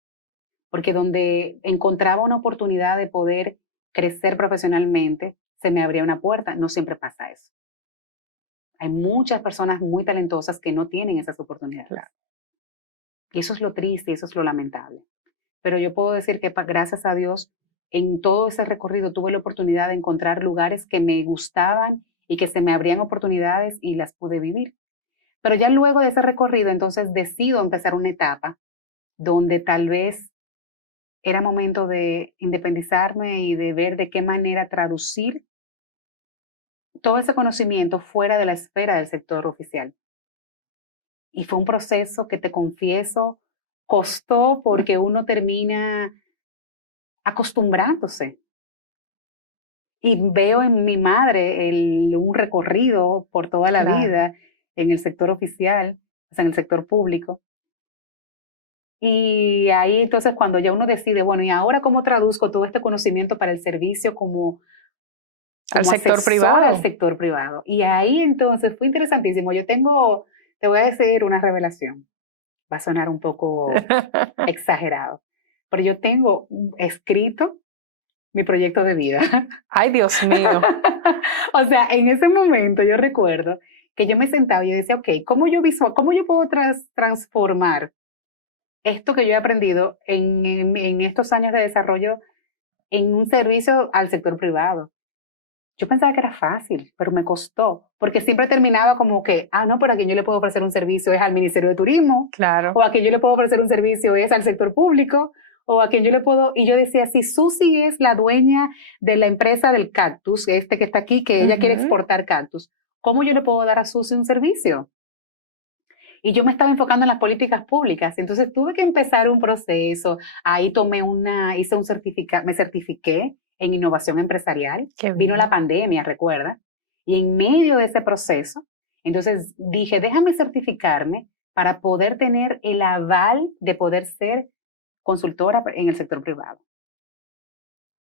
porque donde encontraba una oportunidad de poder crecer profesionalmente, se me abría una puerta. No siempre pasa eso. Hay muchas personas muy talentosas que no tienen esas oportunidades. Claro. Y eso es lo triste, eso es lo lamentable. Pero yo puedo decir que gracias a Dios, en todo ese recorrido tuve la oportunidad de encontrar lugares que me gustaban y que se me abrían oportunidades y las pude vivir. Pero ya luego de ese recorrido, entonces decido empezar una etapa donde tal vez era momento de independizarme y de ver de qué manera traducir todo ese conocimiento fuera de la esfera del sector oficial. Y fue un proceso que, te confieso, costó porque uno termina acostumbrándose. Y veo en mi madre un recorrido por toda la vida en el sector oficial, o sea, en el sector público. Y ahí entonces cuando ya uno decide, bueno, ¿y ahora cómo traduzco todo este conocimiento para el servicio como al sector privado? Al sector privado. Y ahí entonces fue interesantísimo. Te voy a decir una revelación. Va a sonar un poco exagerado. Pero yo tengo escrito mi proyecto de vida. ¡Ay, Dios mío! O sea, en ese momento yo recuerdo que yo me sentaba y yo decía, ok, ¿cómo yo puedo transformar esto que yo he aprendido en estos años de desarrollo en un servicio al sector privado? Yo pensaba que era fácil, pero me costó, porque siempre terminaba como que, no, pero a quien yo le puedo ofrecer un servicio es al Ministerio de Turismo, claro, o a quien yo le puedo ofrecer un servicio es al sector público, o a quien yo le puedo, y yo decía, si Susi es la dueña de la empresa del cactus, que está aquí, que ella quiere exportar cactus, ¿cómo yo le puedo dar a Susi un servicio? Y yo me estaba enfocando en las políticas públicas, entonces tuve que empezar un proceso, ahí me certifiqué en innovación empresarial. Vino la pandemia, recuerda, y en medio de ese proceso, entonces dije, déjame certificarme para poder tener el aval de poder ser consultora en el sector privado.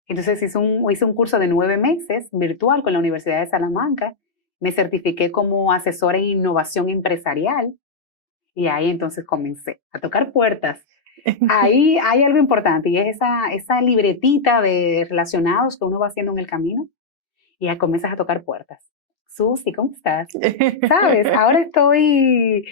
Entonces hice un curso de 9 meses virtual con la Universidad de Salamanca, me certifiqué como asesora en innovación empresarial y ahí entonces comencé a tocar puertas Ahí hay algo importante y es esa libretita de relacionados que uno va haciendo en el camino y ya comienzas a tocar puertas. Susi, ¿cómo estás? ¿Sabes? Ahora estoy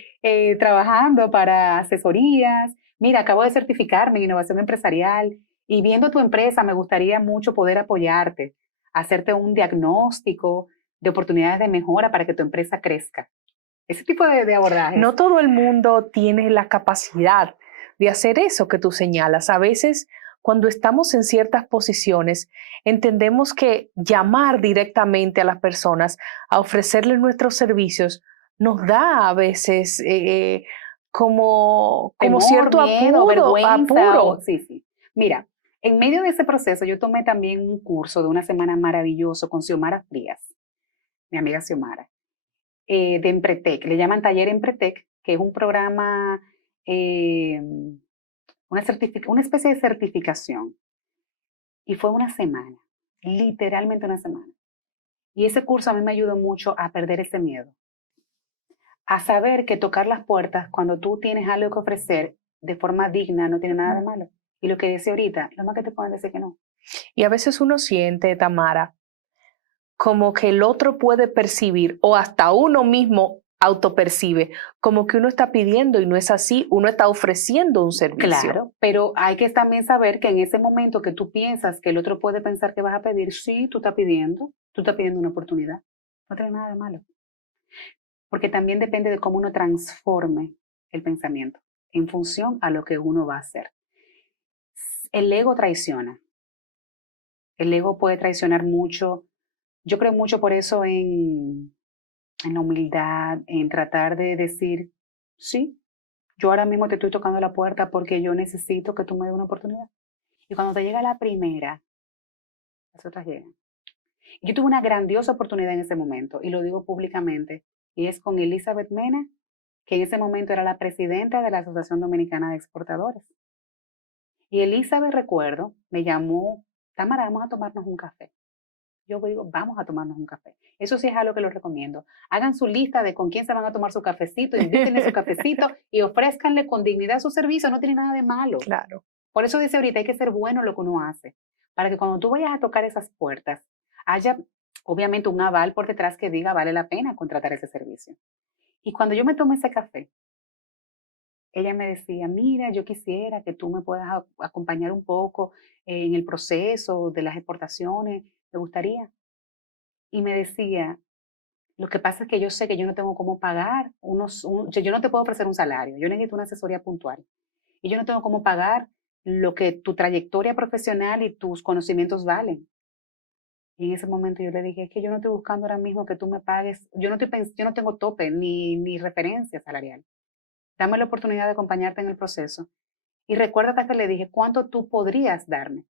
trabajando para asesorías. Mira, acabo de certificarme en innovación empresarial y viendo tu empresa me gustaría mucho poder apoyarte, hacerte un diagnóstico de oportunidades de mejora para que tu empresa crezca. Ese tipo de abordajes. No todo el mundo tiene la capacidad de hacer eso que tú señalas. A veces, cuando estamos en ciertas posiciones, entendemos que llamar directamente a las personas a ofrecerles nuestros servicios nos da a veces como Temor, cierto miedo, vergüenza. apuro. Sí. Mira, en medio de ese proceso yo tomé también un curso de una semana maravilloso con Xiomara Frías, mi amiga Xiomara, de Empretec. Le llaman Taller Empretec, que es un programa, una especie de certificación. Y fue una semana, literalmente una semana. Y ese curso a mí me ayudó mucho a perder ese miedo, a saber que tocar las puertas cuando tú tienes algo que ofrecer de forma digna no tiene nada de malo. Y lo que decía ahorita, lo más que te pueden decir que no. Y a veces uno siente, Tamara, como que el otro puede percibir o hasta uno mismo autopercibe como que uno está pidiendo y no es así, uno está ofreciendo un servicio. Claro, pero hay que también saber que en ese momento que tú piensas que el otro puede pensar que vas a pedir, sí, tú estás pidiendo una oportunidad. No tiene nada de malo. Porque también depende de cómo uno transforme el pensamiento en función a lo que uno va a hacer. El ego traiciona. El ego puede traicionar mucho. Yo creo mucho por eso en la humildad, en tratar de decir, sí, yo ahora mismo te estoy tocando la puerta porque yo necesito que tú me des una oportunidad. Y cuando te llega la primera, las otras llegan. Yo tuve una grandiosa oportunidad en ese momento, y lo digo públicamente, y es con Elizabeth Mena, que en ese momento era la presidenta de la Asociación Dominicana de Exportadores. Y Elizabeth, recuerdo, me llamó, Tamara, vamos a tomarnos un café. Yo digo, vamos a tomarnos un café. Eso sí es algo que los recomiendo. Hagan su lista de con quién se van a tomar su cafecito, invítenle su cafecito y ofrézcanle con dignidad su servicio. No tiene nada de malo. Claro. Por eso dice ahorita, hay que ser bueno en lo que uno hace. Para que cuando tú vayas a tocar esas puertas, haya obviamente un aval por detrás que diga, vale la pena contratar ese servicio. Y cuando yo me tomé ese café, ella me decía, mira, yo quisiera que tú me puedas acompañar un poco en el proceso de las exportaciones. ¿Te gustaría? Y me decía, lo que pasa es que yo sé que yo no tengo cómo pagar, yo no te puedo ofrecer un salario, yo necesito una asesoría puntual. Y yo no tengo cómo pagar lo que tu trayectoria profesional y tus conocimientos valen. Y en ese momento yo le dije, es que yo no estoy buscando ahora mismo que tú me pagues, yo no tengo tope ni referencia salarial. Dame la oportunidad de acompañarte en el proceso. Y recuerdo que hasta le dije, ¿cuánto tú podrías darme?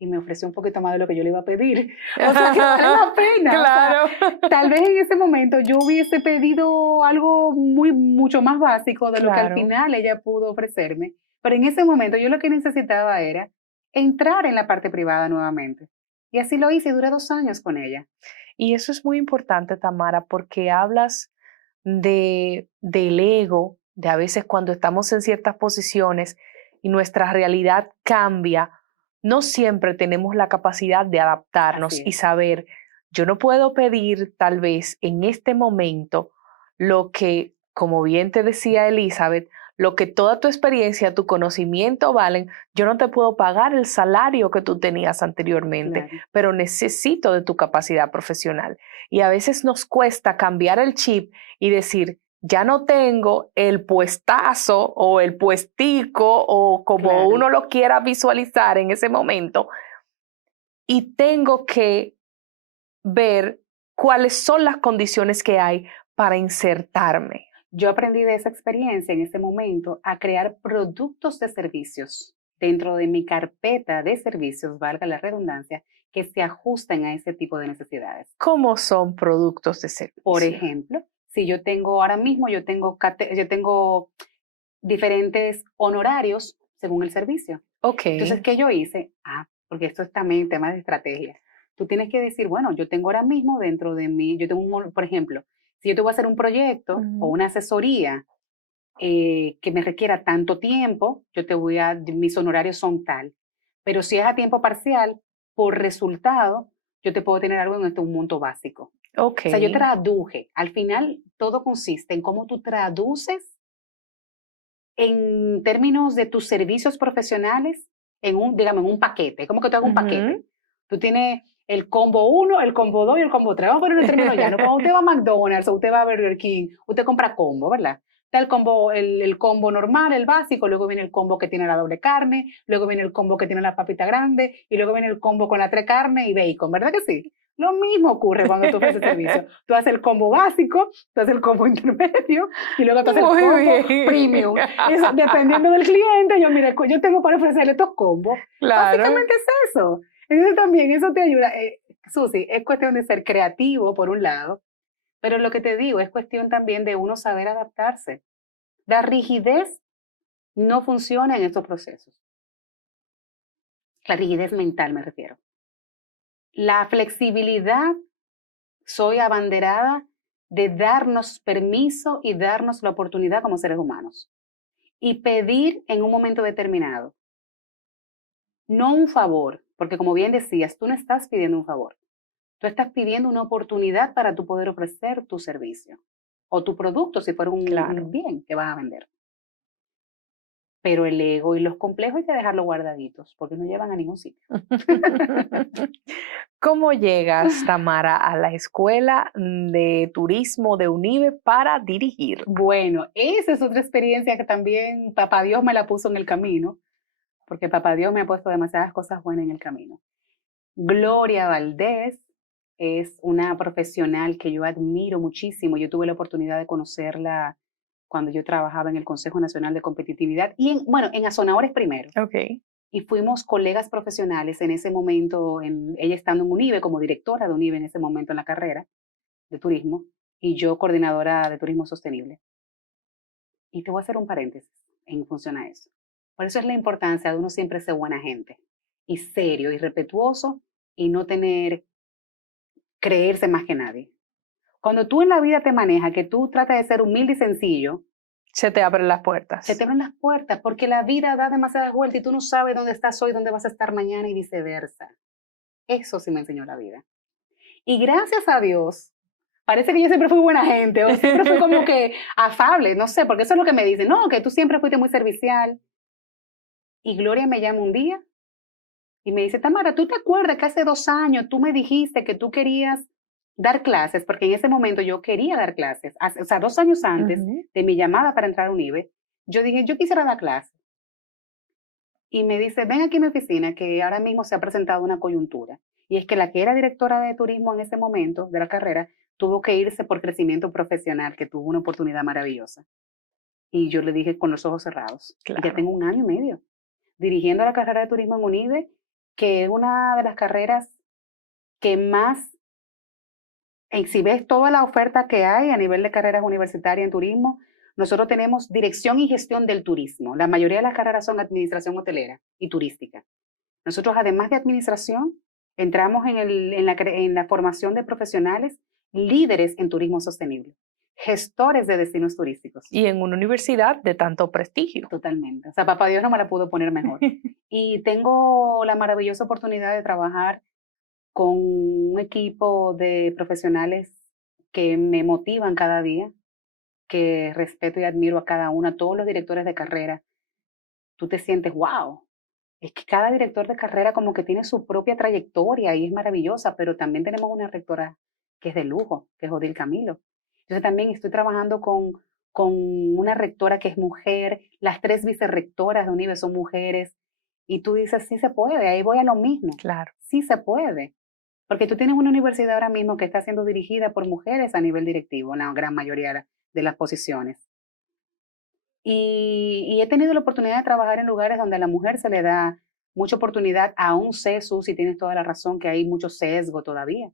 Y me ofreció un poquito más de lo que yo le iba a pedir. O sea, que vale la pena. Claro. O sea, tal vez en ese momento yo hubiese pedido algo mucho más básico de lo que al final ella pudo ofrecerme. Pero en ese momento yo lo que necesitaba era entrar en la parte privada nuevamente. Y así lo hice y duré 2 años con ella. Y eso es muy importante, Tamara, porque hablas del ego, de a veces cuando estamos en ciertas posiciones y nuestra realidad cambia, no siempre tenemos la capacidad de adaptarnos y saber, yo no puedo pedir tal vez en este momento lo que, como bien te decía Elizabeth, lo que toda tu experiencia, tu conocimiento valen, yo no te puedo pagar el salario que tú tenías anteriormente, pero necesito de tu capacidad profesional. Y a veces nos cuesta cambiar el chip y decir, ya no tengo el puestazo o el puestico o como uno lo quiera visualizar en ese momento y tengo que ver cuáles son las condiciones que hay para insertarme. Yo aprendí de esa experiencia en ese momento a crear productos de servicios dentro de mi carpeta de servicios, valga la redundancia, que se ajusten a ese tipo de necesidades. ¿Cómo son productos de servicio? Por ejemplo, si yo tengo ahora mismo, yo tengo diferentes honorarios según el servicio. Okay. Entonces, ¿qué yo hice? Porque esto es también tema de estrategia. Tú tienes que decir, bueno, yo tengo ahora mismo dentro de mí, por ejemplo, si yo te voy a hacer un proyecto o una asesoría que me requiera tanto tiempo, mis honorarios son tal. Pero si es a tiempo parcial, por resultado, yo te puedo tener algo en un monto básico. Ok. O sea, yo traduje. Al final, todo consiste en cómo tú traduces en términos de tus servicios profesionales en un paquete. Es como que tú hagas un paquete. Tú tienes el combo 1, el combo 2 y el combo 3. Vamos a poner el término llano. Cuando usted va a McDonald's o usted va a Burger King, usted compra combo, ¿verdad? Está el combo normal, el básico, luego viene el combo que tiene la doble carne, luego viene el combo que tiene la papita grande y luego viene el combo con la 3 carnes y bacon, ¿verdad que sí? Lo mismo ocurre cuando tú ofreces servicio. Tú haces el combo básico, tú haces el combo intermedio y luego tú haces el combo premium. Eso, dependiendo del cliente, yo tengo para ofrecerle estos combos. Claro. Básicamente es eso. Entonces también eso te ayuda. Susi, es cuestión de ser creativo por un lado, pero lo que te digo es cuestión también de uno saber adaptarse. La rigidez no funciona en estos procesos. La rigidez mental me refiero. La flexibilidad, soy abanderada de darnos permiso y darnos la oportunidad como seres humanos. Y pedir en un momento determinado. No un favor, porque como bien decías, tú no estás pidiendo un favor. Tú estás pidiendo una oportunidad para tú poder ofrecer tu servicio o tu producto si fuera un bien que vas a vender. Pero el ego y los complejos hay que dejarlos guardaditos porque no llevan a ningún sitio. ¿Cómo llegas, Tamara, a la escuela de turismo de UNIBE para dirigir? Bueno, esa es otra experiencia que también Papá Dios me la puso en el camino, porque Papá Dios me ha puesto demasiadas cosas buenas en el camino. Gloria Valdés es una profesional que yo admiro muchísimo. Yo tuve la oportunidad de conocerla cuando yo trabajaba en el Consejo Nacional de Competitividad y en Azonadores primero. Okay. Y fuimos colegas profesionales en ese momento, ella estando en UNIBE como directora de UNIBE en ese momento en la carrera de turismo y yo coordinadora de turismo sostenible. Y te voy a hacer un paréntesis en función a eso. Por eso es la importancia de uno siempre ser buena gente y serio y respetuoso y no creerse más que nadie. Cuando tú en la vida te manejas, que tú tratas de ser humilde y sencillo, se te abren las puertas. Se te abren las puertas porque la vida da demasiadas vueltas y tú no sabes dónde estás hoy, dónde vas a estar mañana y viceversa. Eso sí me enseñó la vida. Y gracias a Dios, parece que yo siempre fui buena gente o siempre fui como que afable, no sé, porque eso es lo que me dicen. No, que tú siempre fuiste muy servicial. Y Gloria me llama un día y me dice, Tamara, ¿tú te acuerdas que hace 2 años tú me dijiste que tú querías dar clases? Porque en ese momento yo quería dar clases. O sea, 2 años antes de mi llamada para entrar a UNIBE, yo dije, yo quisiera dar clases. Y me dice, ven aquí a mi oficina, que ahora mismo se ha presentado una coyuntura. Y es que la que era directora de turismo en ese momento de la carrera tuvo que irse por crecimiento profesional, que tuvo una oportunidad maravillosa. Y yo le dije con los ojos cerrados. Claro. Ya tengo 1 año y medio dirigiendo la carrera de turismo en UNIBE, que es una de las carreras que más, si ves toda la oferta que hay a nivel de carreras universitarias en turismo, nosotros tenemos dirección y gestión del turismo. La mayoría de las carreras son administración hotelera y turística. Nosotros, además de administración, entramos en la formación de profesionales líderes en turismo sostenible, gestores de destinos turísticos. Y en una universidad de tanto prestigio. Totalmente. O sea, Papá Dios no me la pudo poner mejor. Y tengo la maravillosa oportunidad de trabajar con un equipo de profesionales que me motivan cada día, que respeto y admiro a cada uno, a todos los directores de carrera. Tú te sientes, wow, es que cada director de carrera como que tiene su propia trayectoria y es maravillosa, pero también tenemos una rectora que es de lujo, que es Odil Camilo. Entonces también estoy trabajando con una rectora que es mujer, las 3 vicerrectoras de UNIBE son mujeres, y tú dices, sí se puede, ahí voy a lo mismo. Claro. Sí se puede. Porque tú tienes una universidad ahora mismo que está siendo dirigida por mujeres a nivel directivo, la gran mayoría de las posiciones. Y he tenido la oportunidad de trabajar en lugares donde a la mujer se le da mucha oportunidad, aún sé, Susi, tienes toda la razón, que hay mucho sesgo todavía.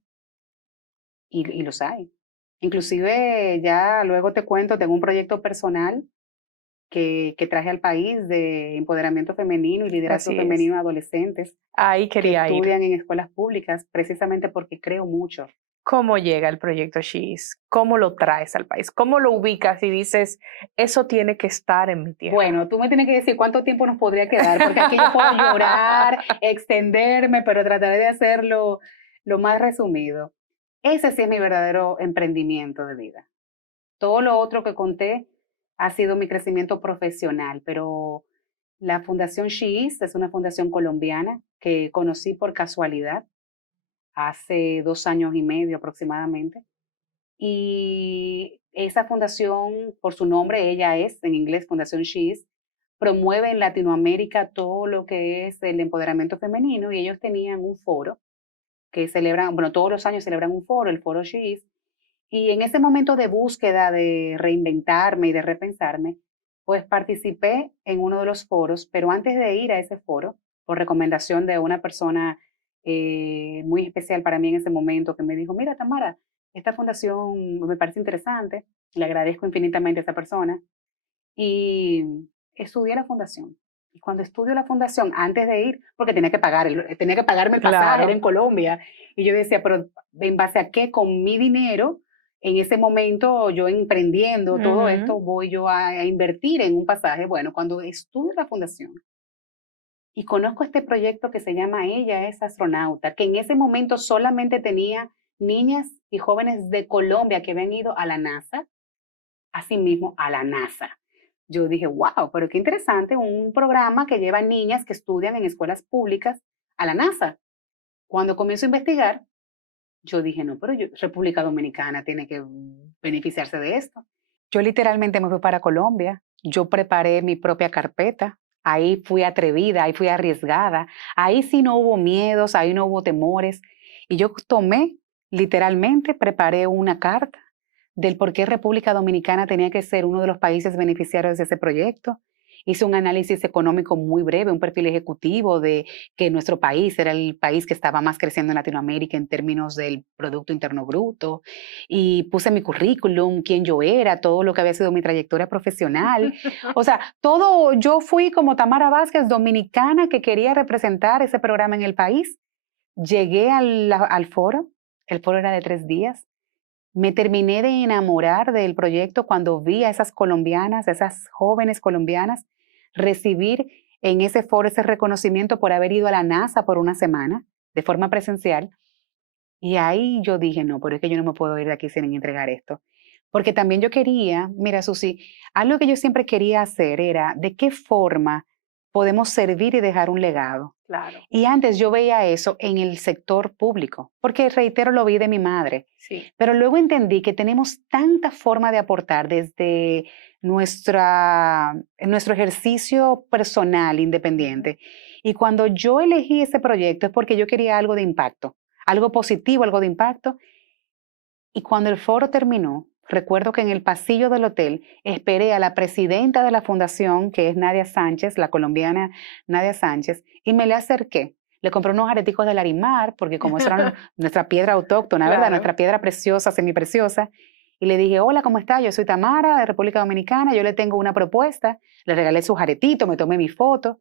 Y los hay. Inclusive, ya luego te cuento, tengo un proyecto personal que traje al país de empoderamiento femenino y liderazgo femenino a adolescentes. Ahí quería que estudian en escuelas públicas, precisamente porque creo mucho ¿Cómo llega el proyecto She's? ¿Cómo lo traes al país? ¿Cómo lo ubicas y dices, eso tiene que estar en mi tierra? Bueno, tú me tienes que decir cuánto tiempo nos podría quedar, porque aquí yo puedo llorar, extenderme, pero trataré de hacerlo lo más resumido. Ese sí es mi verdadero emprendimiento de vida. Todo lo otro que conté ha sido mi crecimiento profesional, pero la Fundación She's es una fundación colombiana que conocí por casualidad hace 2 años y medio aproximadamente. Y esa fundación, por su nombre, ella es, en inglés, Fundación She's, promueve en Latinoamérica todo lo que es el empoderamiento femenino y ellos tenían un foro que celebran, bueno, todos los años celebran un foro, el foro She's, y en ese momento de búsqueda, de reinventarme y de repensarme, pues participé en uno de los foros, pero antes de ir a ese foro, por recomendación de una persona muy especial para mí en ese momento, que me dijo, mira, Tamara, esta fundación me parece interesante, le agradezco infinitamente a esa persona, y estudié la fundación. Y cuando estudio la fundación, antes de ir, porque tenía que pagarme el pasaje, Claro. era en Colombia, y yo decía, pero ¿en base a qué? Con mi dinero, en ese momento yo emprendiendo todo esto, voy yo a invertir en un pasaje. Bueno, cuando estudio la fundación y conozco este proyecto que se llama Ella es astronauta, que en ese momento solamente tenía niñas y jóvenes de Colombia que habían ido a la NASA, asimismo a la NASA. Yo dije, wow, pero qué interesante, un programa que lleva niñas que estudian en escuelas públicas a la NASA. Cuando comienzo a investigar, yo dije, no, pero República Dominicana tiene que beneficiarse de esto. Yo literalmente me fui para Colombia, yo preparé mi propia carpeta, ahí fui atrevida, ahí fui arriesgada, ahí sí no hubo miedos, ahí no hubo temores, y yo literalmente preparé una carta del por qué República Dominicana tenía que ser uno de los países beneficiarios de ese proyecto. Hice un análisis económico muy breve, un perfil ejecutivo de que nuestro país era el país que estaba más creciendo en Latinoamérica en términos del Producto Interno Bruto, y puse mi currículum, quién yo era, todo lo que había sido mi trayectoria profesional. O sea, todo, yo fui como Tamara Vázquez, dominicana, que quería representar ese programa en el país. Llegué al foro, el foro era de 3 días. Me terminé de enamorar del proyecto cuando vi a esas colombianas, a esas jóvenes colombianas, recibir en ese foro ese reconocimiento por haber ido a la NASA por una semana de forma presencial. Y ahí yo dije, no, pero es que yo no me puedo ir de aquí sin entregar esto. Porque también yo quería, mira, Susi, algo que yo siempre quería hacer era de qué forma podemos servir y dejar un legado. Claro. Y antes yo veía eso en el sector público, porque reitero, lo vi de mi madre. Sí. Pero luego entendí que tenemos tanta forma de aportar desde nuestro ejercicio personal independiente. Y cuando yo elegí ese proyecto es porque yo quería algo de impacto, algo positivo, algo de impacto. Y cuando el foro terminó, recuerdo que en el pasillo del hotel esperé a la presidenta de la fundación, que es Nadia Sánchez, la colombiana Nadia Sánchez, y me le acerqué. Le compré unos areticos de Larimar, porque como eso era nuestra piedra autóctona, ¿verdad? Claro. Nuestra piedra preciosa, semipreciosa. Y le dije, hola, ¿cómo está? Yo soy Tamara, de República Dominicana, yo le tengo una propuesta. Le regalé sus aretitos, me tomé mi foto.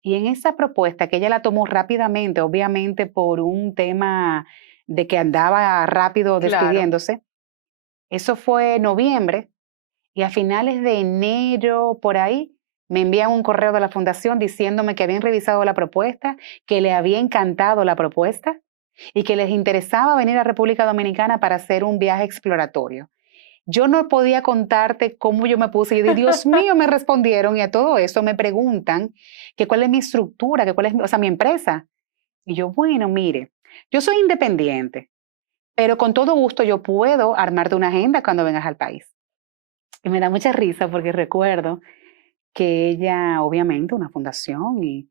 Y en esa propuesta, que ella la tomó rápidamente, obviamente por un tema de que andaba rápido despidiéndose, eso fue noviembre, y a finales de enero, por ahí, me envían un correo de la fundación diciéndome que habían revisado la propuesta, que le había encantado la propuesta y que les interesaba venir a República Dominicana para hacer un viaje exploratorio. Yo no podía contarte cómo yo me puse. Yo dije, Dios mío, me respondieron, y a todo eso me preguntan que cuál es mi estructura, que cuál es mi empresa. Y yo, bueno, mire, yo soy independiente, pero con todo gusto yo puedo armarte una agenda cuando vengas al país. Y me da mucha risa porque recuerdo que ella, obviamente, una fundación, y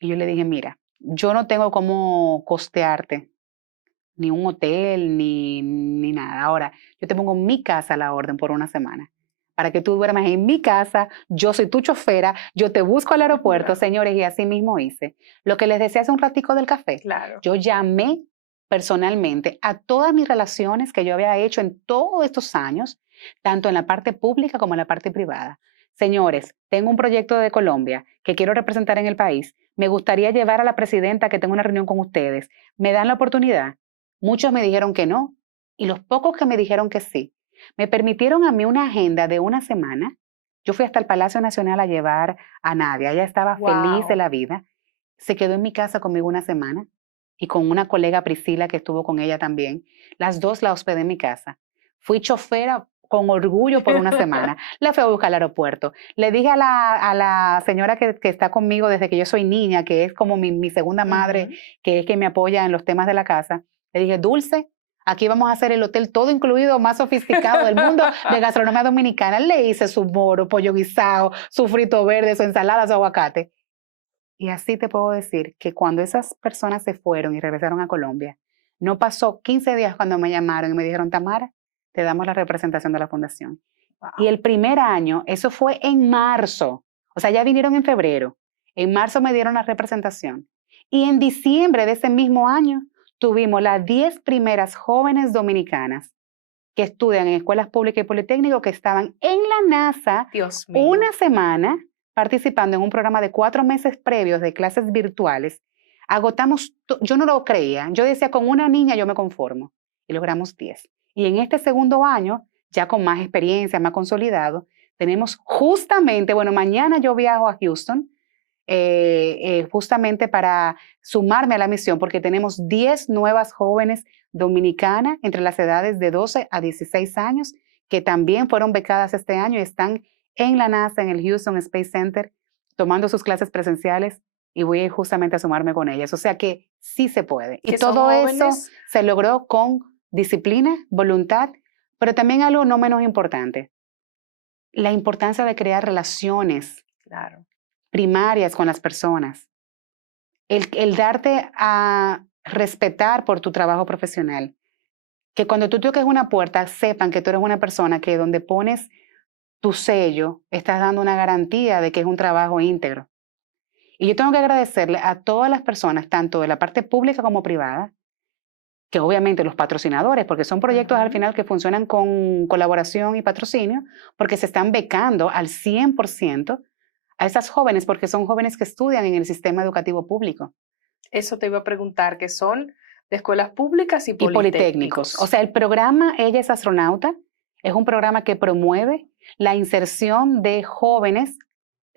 yo le dije, mira, yo no tengo cómo costearte ni un hotel, ni nada. Ahora, yo te pongo mi casa a la orden por una semana, para que tú duermas en mi casa, yo soy tu chofera, yo te busco al aeropuerto, señores, y así mismo hice. Lo que les decía hace un ratico del café, Claro. yo llamé personalmente a todas mis relaciones que yo había hecho en todos estos años, tanto en la parte pública como en la parte privada. Señores, tengo un proyecto de Colombia que quiero representar en el país. Me gustaría llevar a la presidenta que tengo una reunión con ustedes. ¿Me dan la oportunidad? Muchos me dijeron que no, y los pocos que me dijeron que sí, me permitieron a mí una agenda de una semana. Yo fui hasta el Palacio Nacional a llevar a Nadia. Ella estaba feliz de la vida. Se quedó en mi casa conmigo una semana y con una colega, Priscila, que estuvo con ella también. Las dos la hospedé en mi casa. Fui chofera con orgullo por una semana. La fui a buscar al aeropuerto. Le dije a la señora que está conmigo desde que yo soy niña, que es como mi segunda madre, que es que me apoya en los temas de la casa. Le dije, Dulce, aquí vamos a hacer el hotel todo incluido, más sofisticado del mundo de gastronomía dominicana. Le hice su moro, pollo guisado, su frito verde, su ensalada, su aguacate. Y así te puedo decir que cuando esas personas se fueron y regresaron a Colombia, no pasó 15 días cuando me llamaron y me dijeron, Tamara, te damos la representación de la fundación. Wow. Y el primer año, eso fue en marzo, o sea, ya vinieron en febrero. En marzo me dieron la representación. Y en diciembre de ese mismo año, tuvimos las 10 primeras jóvenes dominicanas que estudian en escuelas públicas y politécnicos que estaban en la NASA una semana participando en un programa de 4 meses previos de clases virtuales. Agotamos, yo no lo creía, yo decía con una niña yo me conformo y logramos 10. Y en este segundo año, ya con más experiencia, más consolidado, tenemos justamente, bueno, mañana yo viajo a Houston, justamente para sumarme a la misión, porque tenemos 10 nuevas jóvenes dominicanas entre las edades de 12 a 16 años, que también fueron becadas este año y están en la NASA, en el Houston Space Center, tomando sus clases presenciales, y voy justamente a sumarme con ellas. O sea que sí se puede. Y todo eso se logró con disciplina, voluntad, pero también algo no menos importante, la importancia de crear relaciones primarias con las personas, el darte a respetar por tu trabajo profesional, que cuando tú toques una puerta sepan que tú eres una persona que donde pones tu sello estás dando una garantía de que es un trabajo íntegro. Y yo tengo que agradecerle a todas las personas, tanto de la parte pública como privada, que obviamente los patrocinadores, porque son proyectos al final que funcionan con colaboración y patrocinio, porque se están becando al 100% a esas jóvenes, porque son jóvenes que estudian en el sistema educativo público. Eso te iba a preguntar, que son de escuelas públicas y politécnicos. O sea, el programa Ella es Astronauta es un programa que promueve la inserción de jóvenes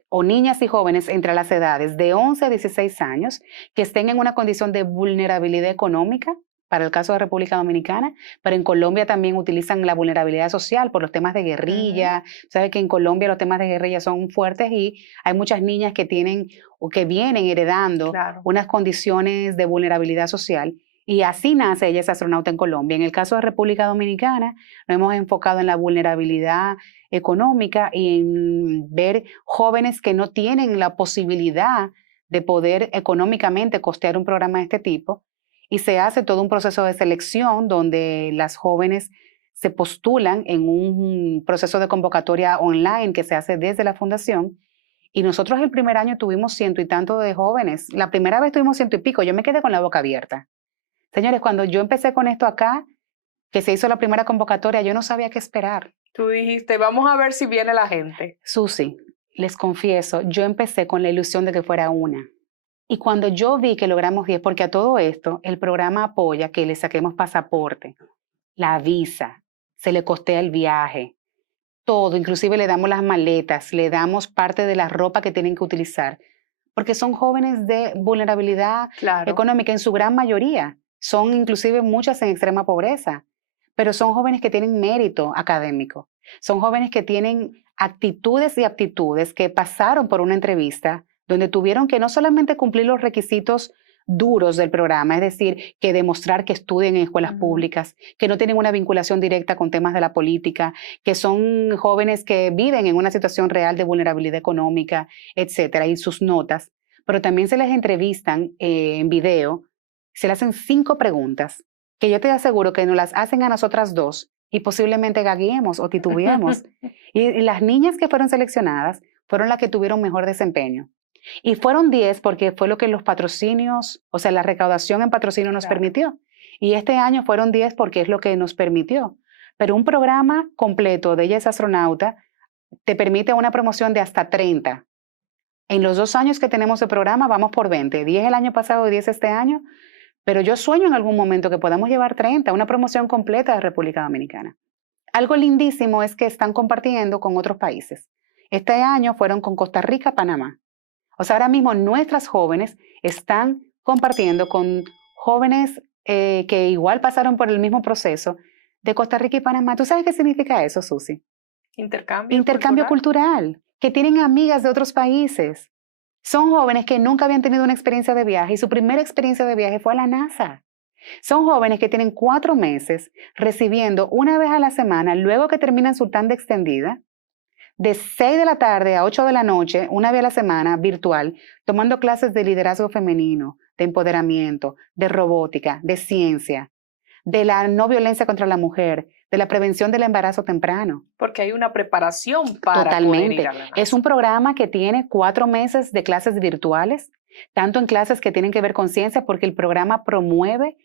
o niñas y jóvenes entre las edades de 11 a 16 años que estén en una condición de vulnerabilidad económica, para el caso de República Dominicana, pero en Colombia también utilizan la vulnerabilidad social por los temas de guerrilla. Sabes que en Colombia los temas de guerrilla son fuertes y hay muchas niñas que tienen o que vienen heredando unas condiciones de vulnerabilidad social. Y así nace Ella es Astronauta en Colombia. En el caso de República Dominicana, nos hemos enfocado en la vulnerabilidad económica y en ver jóvenes que no tienen la posibilidad de poder económicamente costear un programa de este tipo. Y se hace todo un proceso de selección donde las jóvenes se postulan en un proceso de convocatoria online que se hace desde la fundación. Y nosotros el primer año tuvimos 100 y tanto de jóvenes. La primera vez tuvimos 100 y pico. Yo me quedé con la boca abierta. Señores, cuando yo empecé con esto acá, que se hizo la primera convocatoria, yo no sabía qué esperar. Tú dijiste, vamos a ver si viene la gente. Susi, les confieso, yo empecé con la ilusión de que fuera una. Y cuando yo vi que logramos 10, porque a todo esto el programa apoya que le saquemos pasaporte, la visa, se le costea el viaje, todo, inclusive le damos las maletas, le damos parte de la ropa que tienen que utilizar, porque son jóvenes de vulnerabilidad económica en su gran mayoría. Son inclusive muchas en extrema pobreza, pero son jóvenes que tienen mérito académico, son jóvenes que tienen actitudes y aptitudes que pasaron por una entrevista donde tuvieron que no solamente cumplir los requisitos duros del programa, es decir, que demostrar que estudian en escuelas públicas, que no tienen una vinculación directa con temas de la política, que son jóvenes que viven en una situación real de vulnerabilidad económica, etcétera, y sus notas, pero también se les entrevistan en video, se les hacen 5 preguntas, que yo te aseguro que nos las hacen a nosotras dos y posiblemente gagueemos o titubeemos. Y las niñas que fueron seleccionadas fueron las que tuvieron mejor desempeño. Y fueron 10 porque fue lo que los patrocinios, o sea, la recaudación en patrocinio nos permitió. Y este año fueron 10 porque es lo que nos permitió. Pero un programa completo de Ella es Astronauta te permite una promoción de hasta 30. En los 2 años que tenemos el programa vamos por 20. 10 el año pasado y 10 este año. pero yo sueño en algún momento que podamos llevar 30, una promoción completa de República Dominicana. Algo lindísimo es que están compartiendo con otros países. Este año fueron con Costa Rica, Panamá. O sea, ahora mismo nuestras jóvenes están compartiendo con jóvenes que igual pasaron por el mismo proceso de Costa Rica y Panamá. ¿Tú sabes qué significa eso, Susi? Intercambio cultural, que tienen amigas de otros países. Son jóvenes que nunca habían tenido una experiencia de viaje y su primera experiencia de viaje fue a la NASA. Son jóvenes que tienen 4 meses recibiendo una vez a la semana, luego que terminan su tanda extendida, de 6 de la tarde a 8 de la noche, una vez a la semana, virtual, tomando clases de liderazgo femenino, de empoderamiento, de robótica, de ciencia, de la no violencia contra la mujer, de la prevención del embarazo temprano. Porque hay una preparación para Totalmente. poder ir a la NASA. Es un programa que tiene 4 meses de clases virtuales, tanto en clases que tienen que ver con ciencia, porque el programa promueve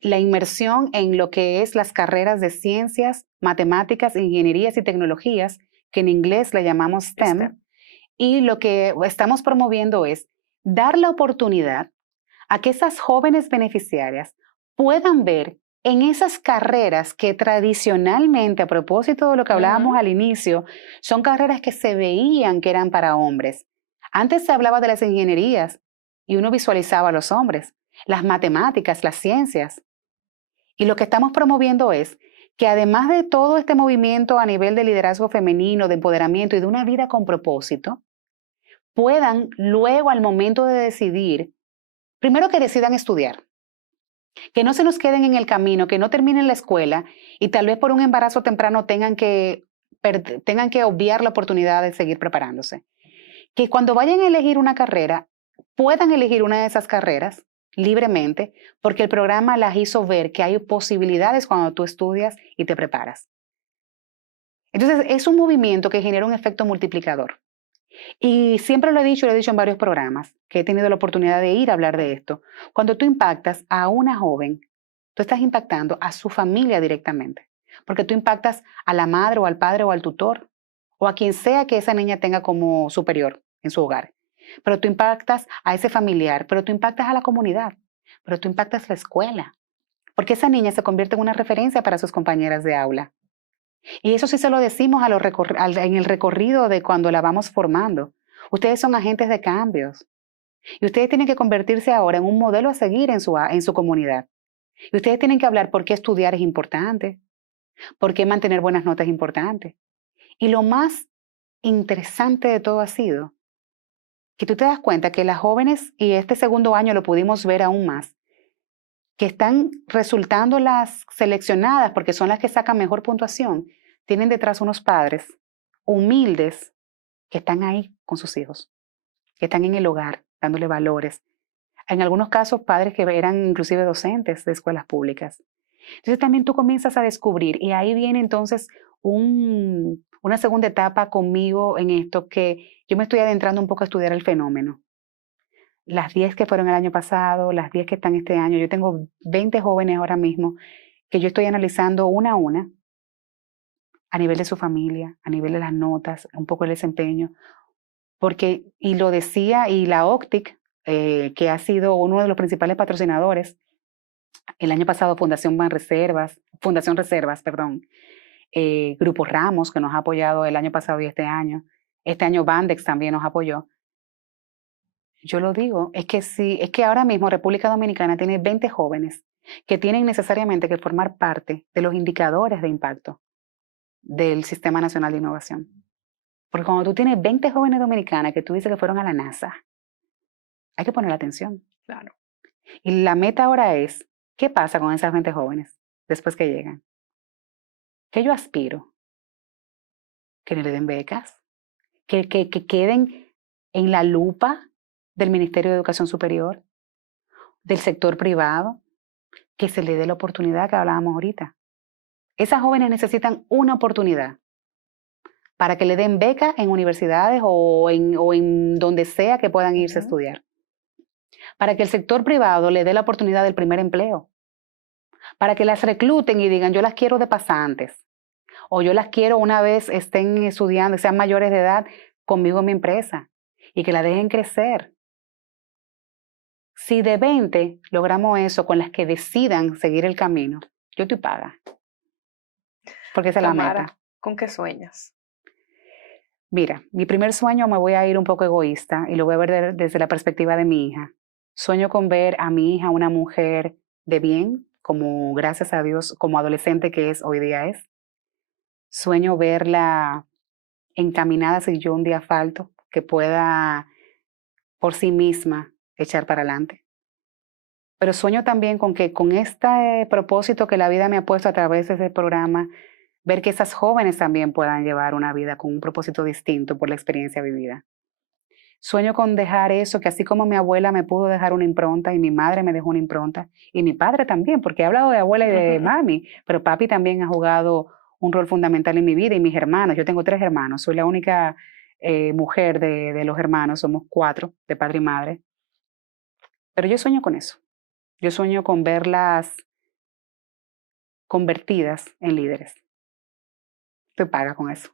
la inmersión en lo que es las carreras de ciencias, matemáticas, ingenierías y tecnologías, que en inglés le llamamos STEM. Y lo que estamos promoviendo es dar la oportunidad a que esas jóvenes beneficiarias puedan ver en esas carreras que tradicionalmente, a propósito de lo que hablábamos al inicio, son carreras que se veían que eran para hombres. Antes se hablaba de las ingenierías y uno visualizaba a los hombres, las matemáticas, las ciencias. Y lo que estamos promoviendo es que además de todo este movimiento a nivel de liderazgo femenino, de empoderamiento y de una vida con propósito, puedan luego al momento de decidir, primero que decidan estudiar, que no se nos queden en el camino, que no terminen la escuela y tal vez por un embarazo temprano tengan que obviar la oportunidad de seguir preparándose. Que cuando vayan a elegir una carrera, puedan elegir una de esas carreras libremente, porque el programa las hizo ver que hay posibilidades cuando tú estudias y te preparas. Entonces, es un movimiento que genera un efecto multiplicador. Y siempre lo he dicho en varios programas, que he tenido la oportunidad de ir a hablar de esto. Cuando tú impactas a una joven, tú estás impactando a su familia directamente, porque tú impactas a la madre o al padre o al tutor, o a quien sea que esa niña tenga como superior en su hogar. Pero tú impactas a ese familiar, pero tú impactas a la comunidad, pero tú impactas la escuela, porque esa niña se convierte en una referencia para sus compañeras de aula. Y eso sí se lo decimos en el recorrido de cuando la vamos formando. Ustedes son agentes de cambios y ustedes tienen que convertirse ahora en un modelo a seguir en su comunidad. Y ustedes tienen que hablar por qué estudiar es importante, por qué mantener buenas notas es importante. Y lo más interesante de todo ha sido que tú te das cuenta que las jóvenes, y este segundo año lo pudimos ver aún más, que están resultando las seleccionadas porque son las que sacan mejor puntuación, tienen detrás unos padres humildes que están ahí con sus hijos, que están en el hogar dándole valores. En algunos casos padres que eran inclusive docentes de escuelas públicas. Entonces también tú comienzas a descubrir y ahí viene entonces una segunda etapa conmigo en esto, que yo me estoy adentrando un poco a estudiar el fenómeno. Las 10 que fueron el año pasado, las 10 que están este año, yo tengo 20 jóvenes ahora mismo que yo estoy analizando una a una, a nivel de su familia, a nivel de las notas, un poco el desempeño, porque, y lo decía, y la OCTIC, que ha sido uno de los principales patrocinadores, el año pasado Fundación Reservas, Grupo Ramos, que nos ha apoyado el año pasado y este año Bandex también nos apoyó. Yo lo digo, es que ahora mismo República Dominicana tiene 20 jóvenes que tienen necesariamente que formar parte de los indicadores de impacto del Sistema Nacional de Innovación. Porque cuando tú tienes 20 jóvenes dominicanas que tú dices que fueron a la NASA, hay que poner atención. Claro. Y la meta ahora es, ¿qué pasa con esas 20 jóvenes después que llegan? ¿Qué yo aspiro? Que no le den becas, que queden en la lupa del Ministerio de Educación Superior, del sector privado, que se le dé la oportunidad que hablábamos ahorita. Esas jóvenes necesitan una oportunidad para que le den beca en universidades o en donde sea que puedan irse a estudiar. Para que el sector privado le dé la oportunidad del primer empleo. Para que las recluten y digan, yo las quiero de pasantes. O yo las quiero una vez estén estudiando, sean mayores de edad, conmigo en mi empresa. Y que la dejen crecer. Si de 20 logramos eso con las que decidan seguir el camino, yo estoy paga. Porque esa es la Tamara, meta. ¿con qué sueñas? Mira, mi primer sueño me voy a ir un poco egoísta y lo voy a ver desde la perspectiva de mi hija. Sueño con ver a mi hija una mujer de bien, como gracias a Dios, como adolescente que es hoy día es. Sueño verla encaminada si yo un día falto, que pueda por sí misma echar para adelante. Pero sueño también con que con este propósito que la vida me ha puesto a través de ese programa, ver que esas jóvenes también puedan llevar una vida con un propósito distinto por la experiencia vivida. Sueño con dejar eso, que así como mi abuela me pudo dejar una impronta y mi madre me dejó una impronta, y mi padre también, porque he hablado de abuela y de mami, pero papi también ha jugado un rol fundamental en mi vida y mis hermanos. Yo tengo 3 hermanos, soy la única mujer de los hermanos, somos 4, de padre y madre. Pero yo sueño con eso. Yo sueño con verlas convertidas en líderes. Te paga con eso.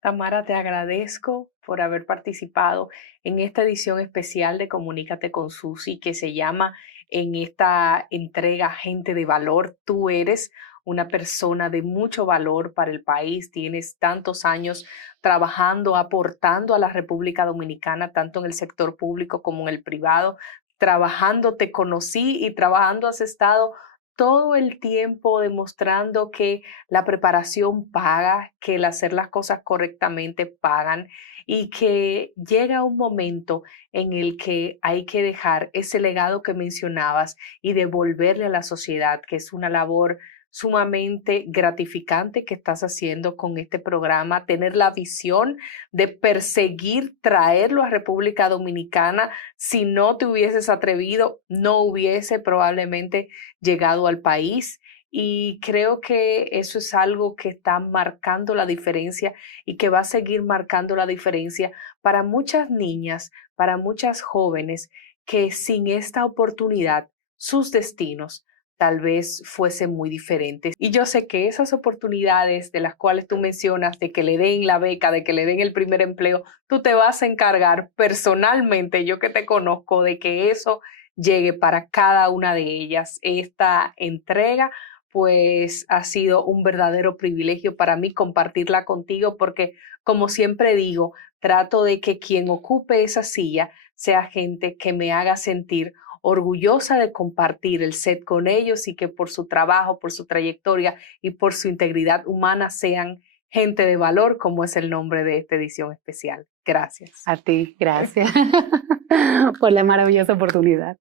Tamara, te agradezco por haber participado en esta edición especial de Comunícate con Susi, que se llama en esta entrega Gente de Valor. Tú eres una persona de mucho valor para el país, tienes tantos años trabajando, aportando a la República Dominicana, tanto en el sector público como en el privado. Trabajando te conocí y trabajando has estado todo el tiempo demostrando que la preparación paga, que el hacer las cosas correctamente pagan y que llega un momento en el que hay que dejar ese legado que mencionabas y devolverle a la sociedad, que es una labor sumamente gratificante que estás haciendo con este programa, tener la visión de perseguir, traerlo a República Dominicana. Si no te hubieses atrevido, no hubiese probablemente llegado al país. Y creo que eso es algo que está marcando la diferencia y que va a seguir marcando la diferencia para muchas niñas, para muchas jóvenes que sin esta oportunidad, sus destinos tal vez fuesen muy diferentes. Y yo sé que esas oportunidades de las cuales tú mencionas, de que le den la beca, de que le den el primer empleo, tú te vas a encargar personalmente, yo que te conozco, de que eso llegue para cada una de ellas. Esta entrega pues ha sido un verdadero privilegio para mí compartirla contigo porque, como siempre digo, trato de que quien ocupe esa silla sea gente que me haga sentir orgullosa de compartir el set con ellos y que por su trabajo, por su trayectoria y por su integridad humana sean gente de valor, como es el nombre de esta edición especial. Gracias. A ti, gracias por la maravillosa oportunidad.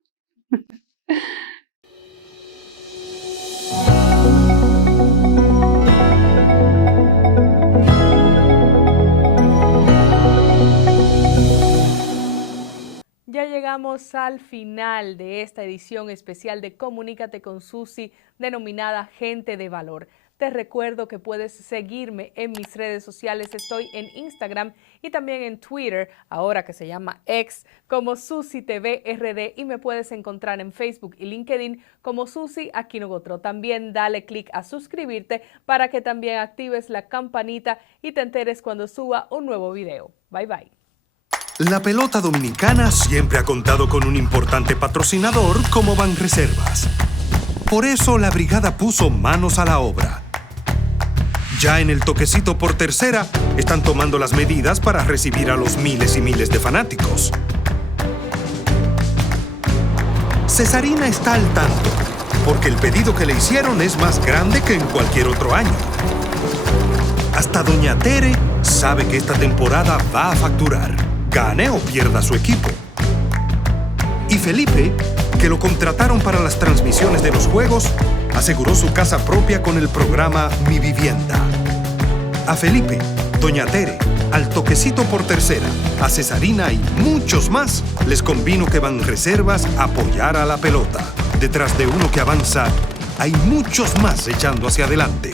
Ya llegamos al final de esta edición especial de Comunícate con Susi, denominada Gente de Valor. Te recuerdo que puedes seguirme en mis redes sociales. Estoy en Instagram y también en Twitter, ahora que se llama X, como Susi TV RD, y me puedes encontrar en Facebook y LinkedIn como Susi Aquinogotro. También dale clic a suscribirte para que también actives la campanita y te enteres cuando suba un nuevo video. Bye bye. La pelota dominicana siempre ha contado con un importante patrocinador como Banreservas. Por eso la brigada puso manos a la obra. Ya en el toquecito por tercera están tomando las medidas para recibir a los miles y miles de fanáticos. Cesarina está al tanto, porque el pedido que le hicieron es más grande que en cualquier otro año. Hasta Doña Tere sabe que esta temporada va a facturar, gane o pierda su equipo. Y Felipe, que lo contrataron para las transmisiones de los juegos, aseguró su casa propia con el programa Mi Vivienda. A Felipe, Doña Tere, al toquecito por tercera, a Cesarina y muchos más, les convino que Banreservas apoyara a la pelota. Detrás de uno que avanza, hay muchos más echando hacia adelante.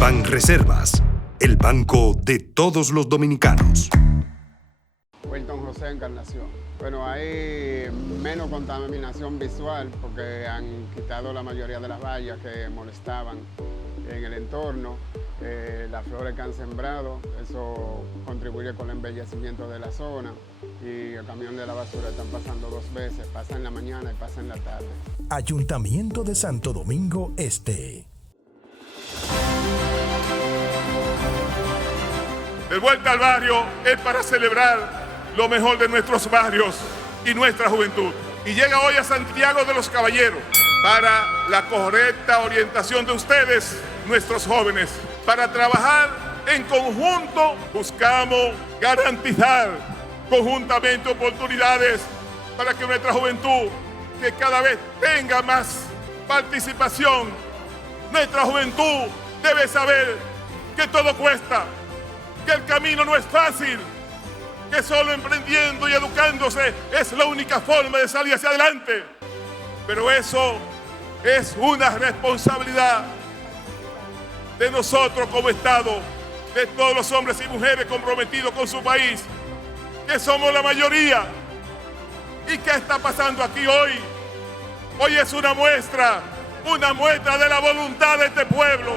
Banreservas, el banco de todos los dominicanos. Wilton José Encarnación. Bueno, hay menos contaminación visual porque han quitado la mayoría de las vallas que molestaban en el entorno, las flores que han sembrado, eso contribuye con el embellecimiento de la zona, y el camión de la basura están pasando 2 veces, pasa en la mañana y pasa en la tarde. Ayuntamiento de Santo Domingo Este. De vuelta al barrio es para celebrar lo mejor de nuestros barrios y nuestra juventud. Y llega hoy a Santiago de los Caballeros para la correcta orientación de ustedes, nuestros jóvenes. Para trabajar en conjunto, buscamos garantizar conjuntamente oportunidades para que nuestra juventud, que cada vez tenga más participación, nuestra juventud debe saber que todo cuesta, que el camino no es fácil, que solo emprendiendo y educándose es la única forma de salir hacia adelante. Pero eso es una responsabilidad de nosotros como Estado, de todos los hombres y mujeres comprometidos con su país, que somos la mayoría. ¿Y qué está pasando aquí hoy? Hoy es una muestra de la voluntad de este pueblo.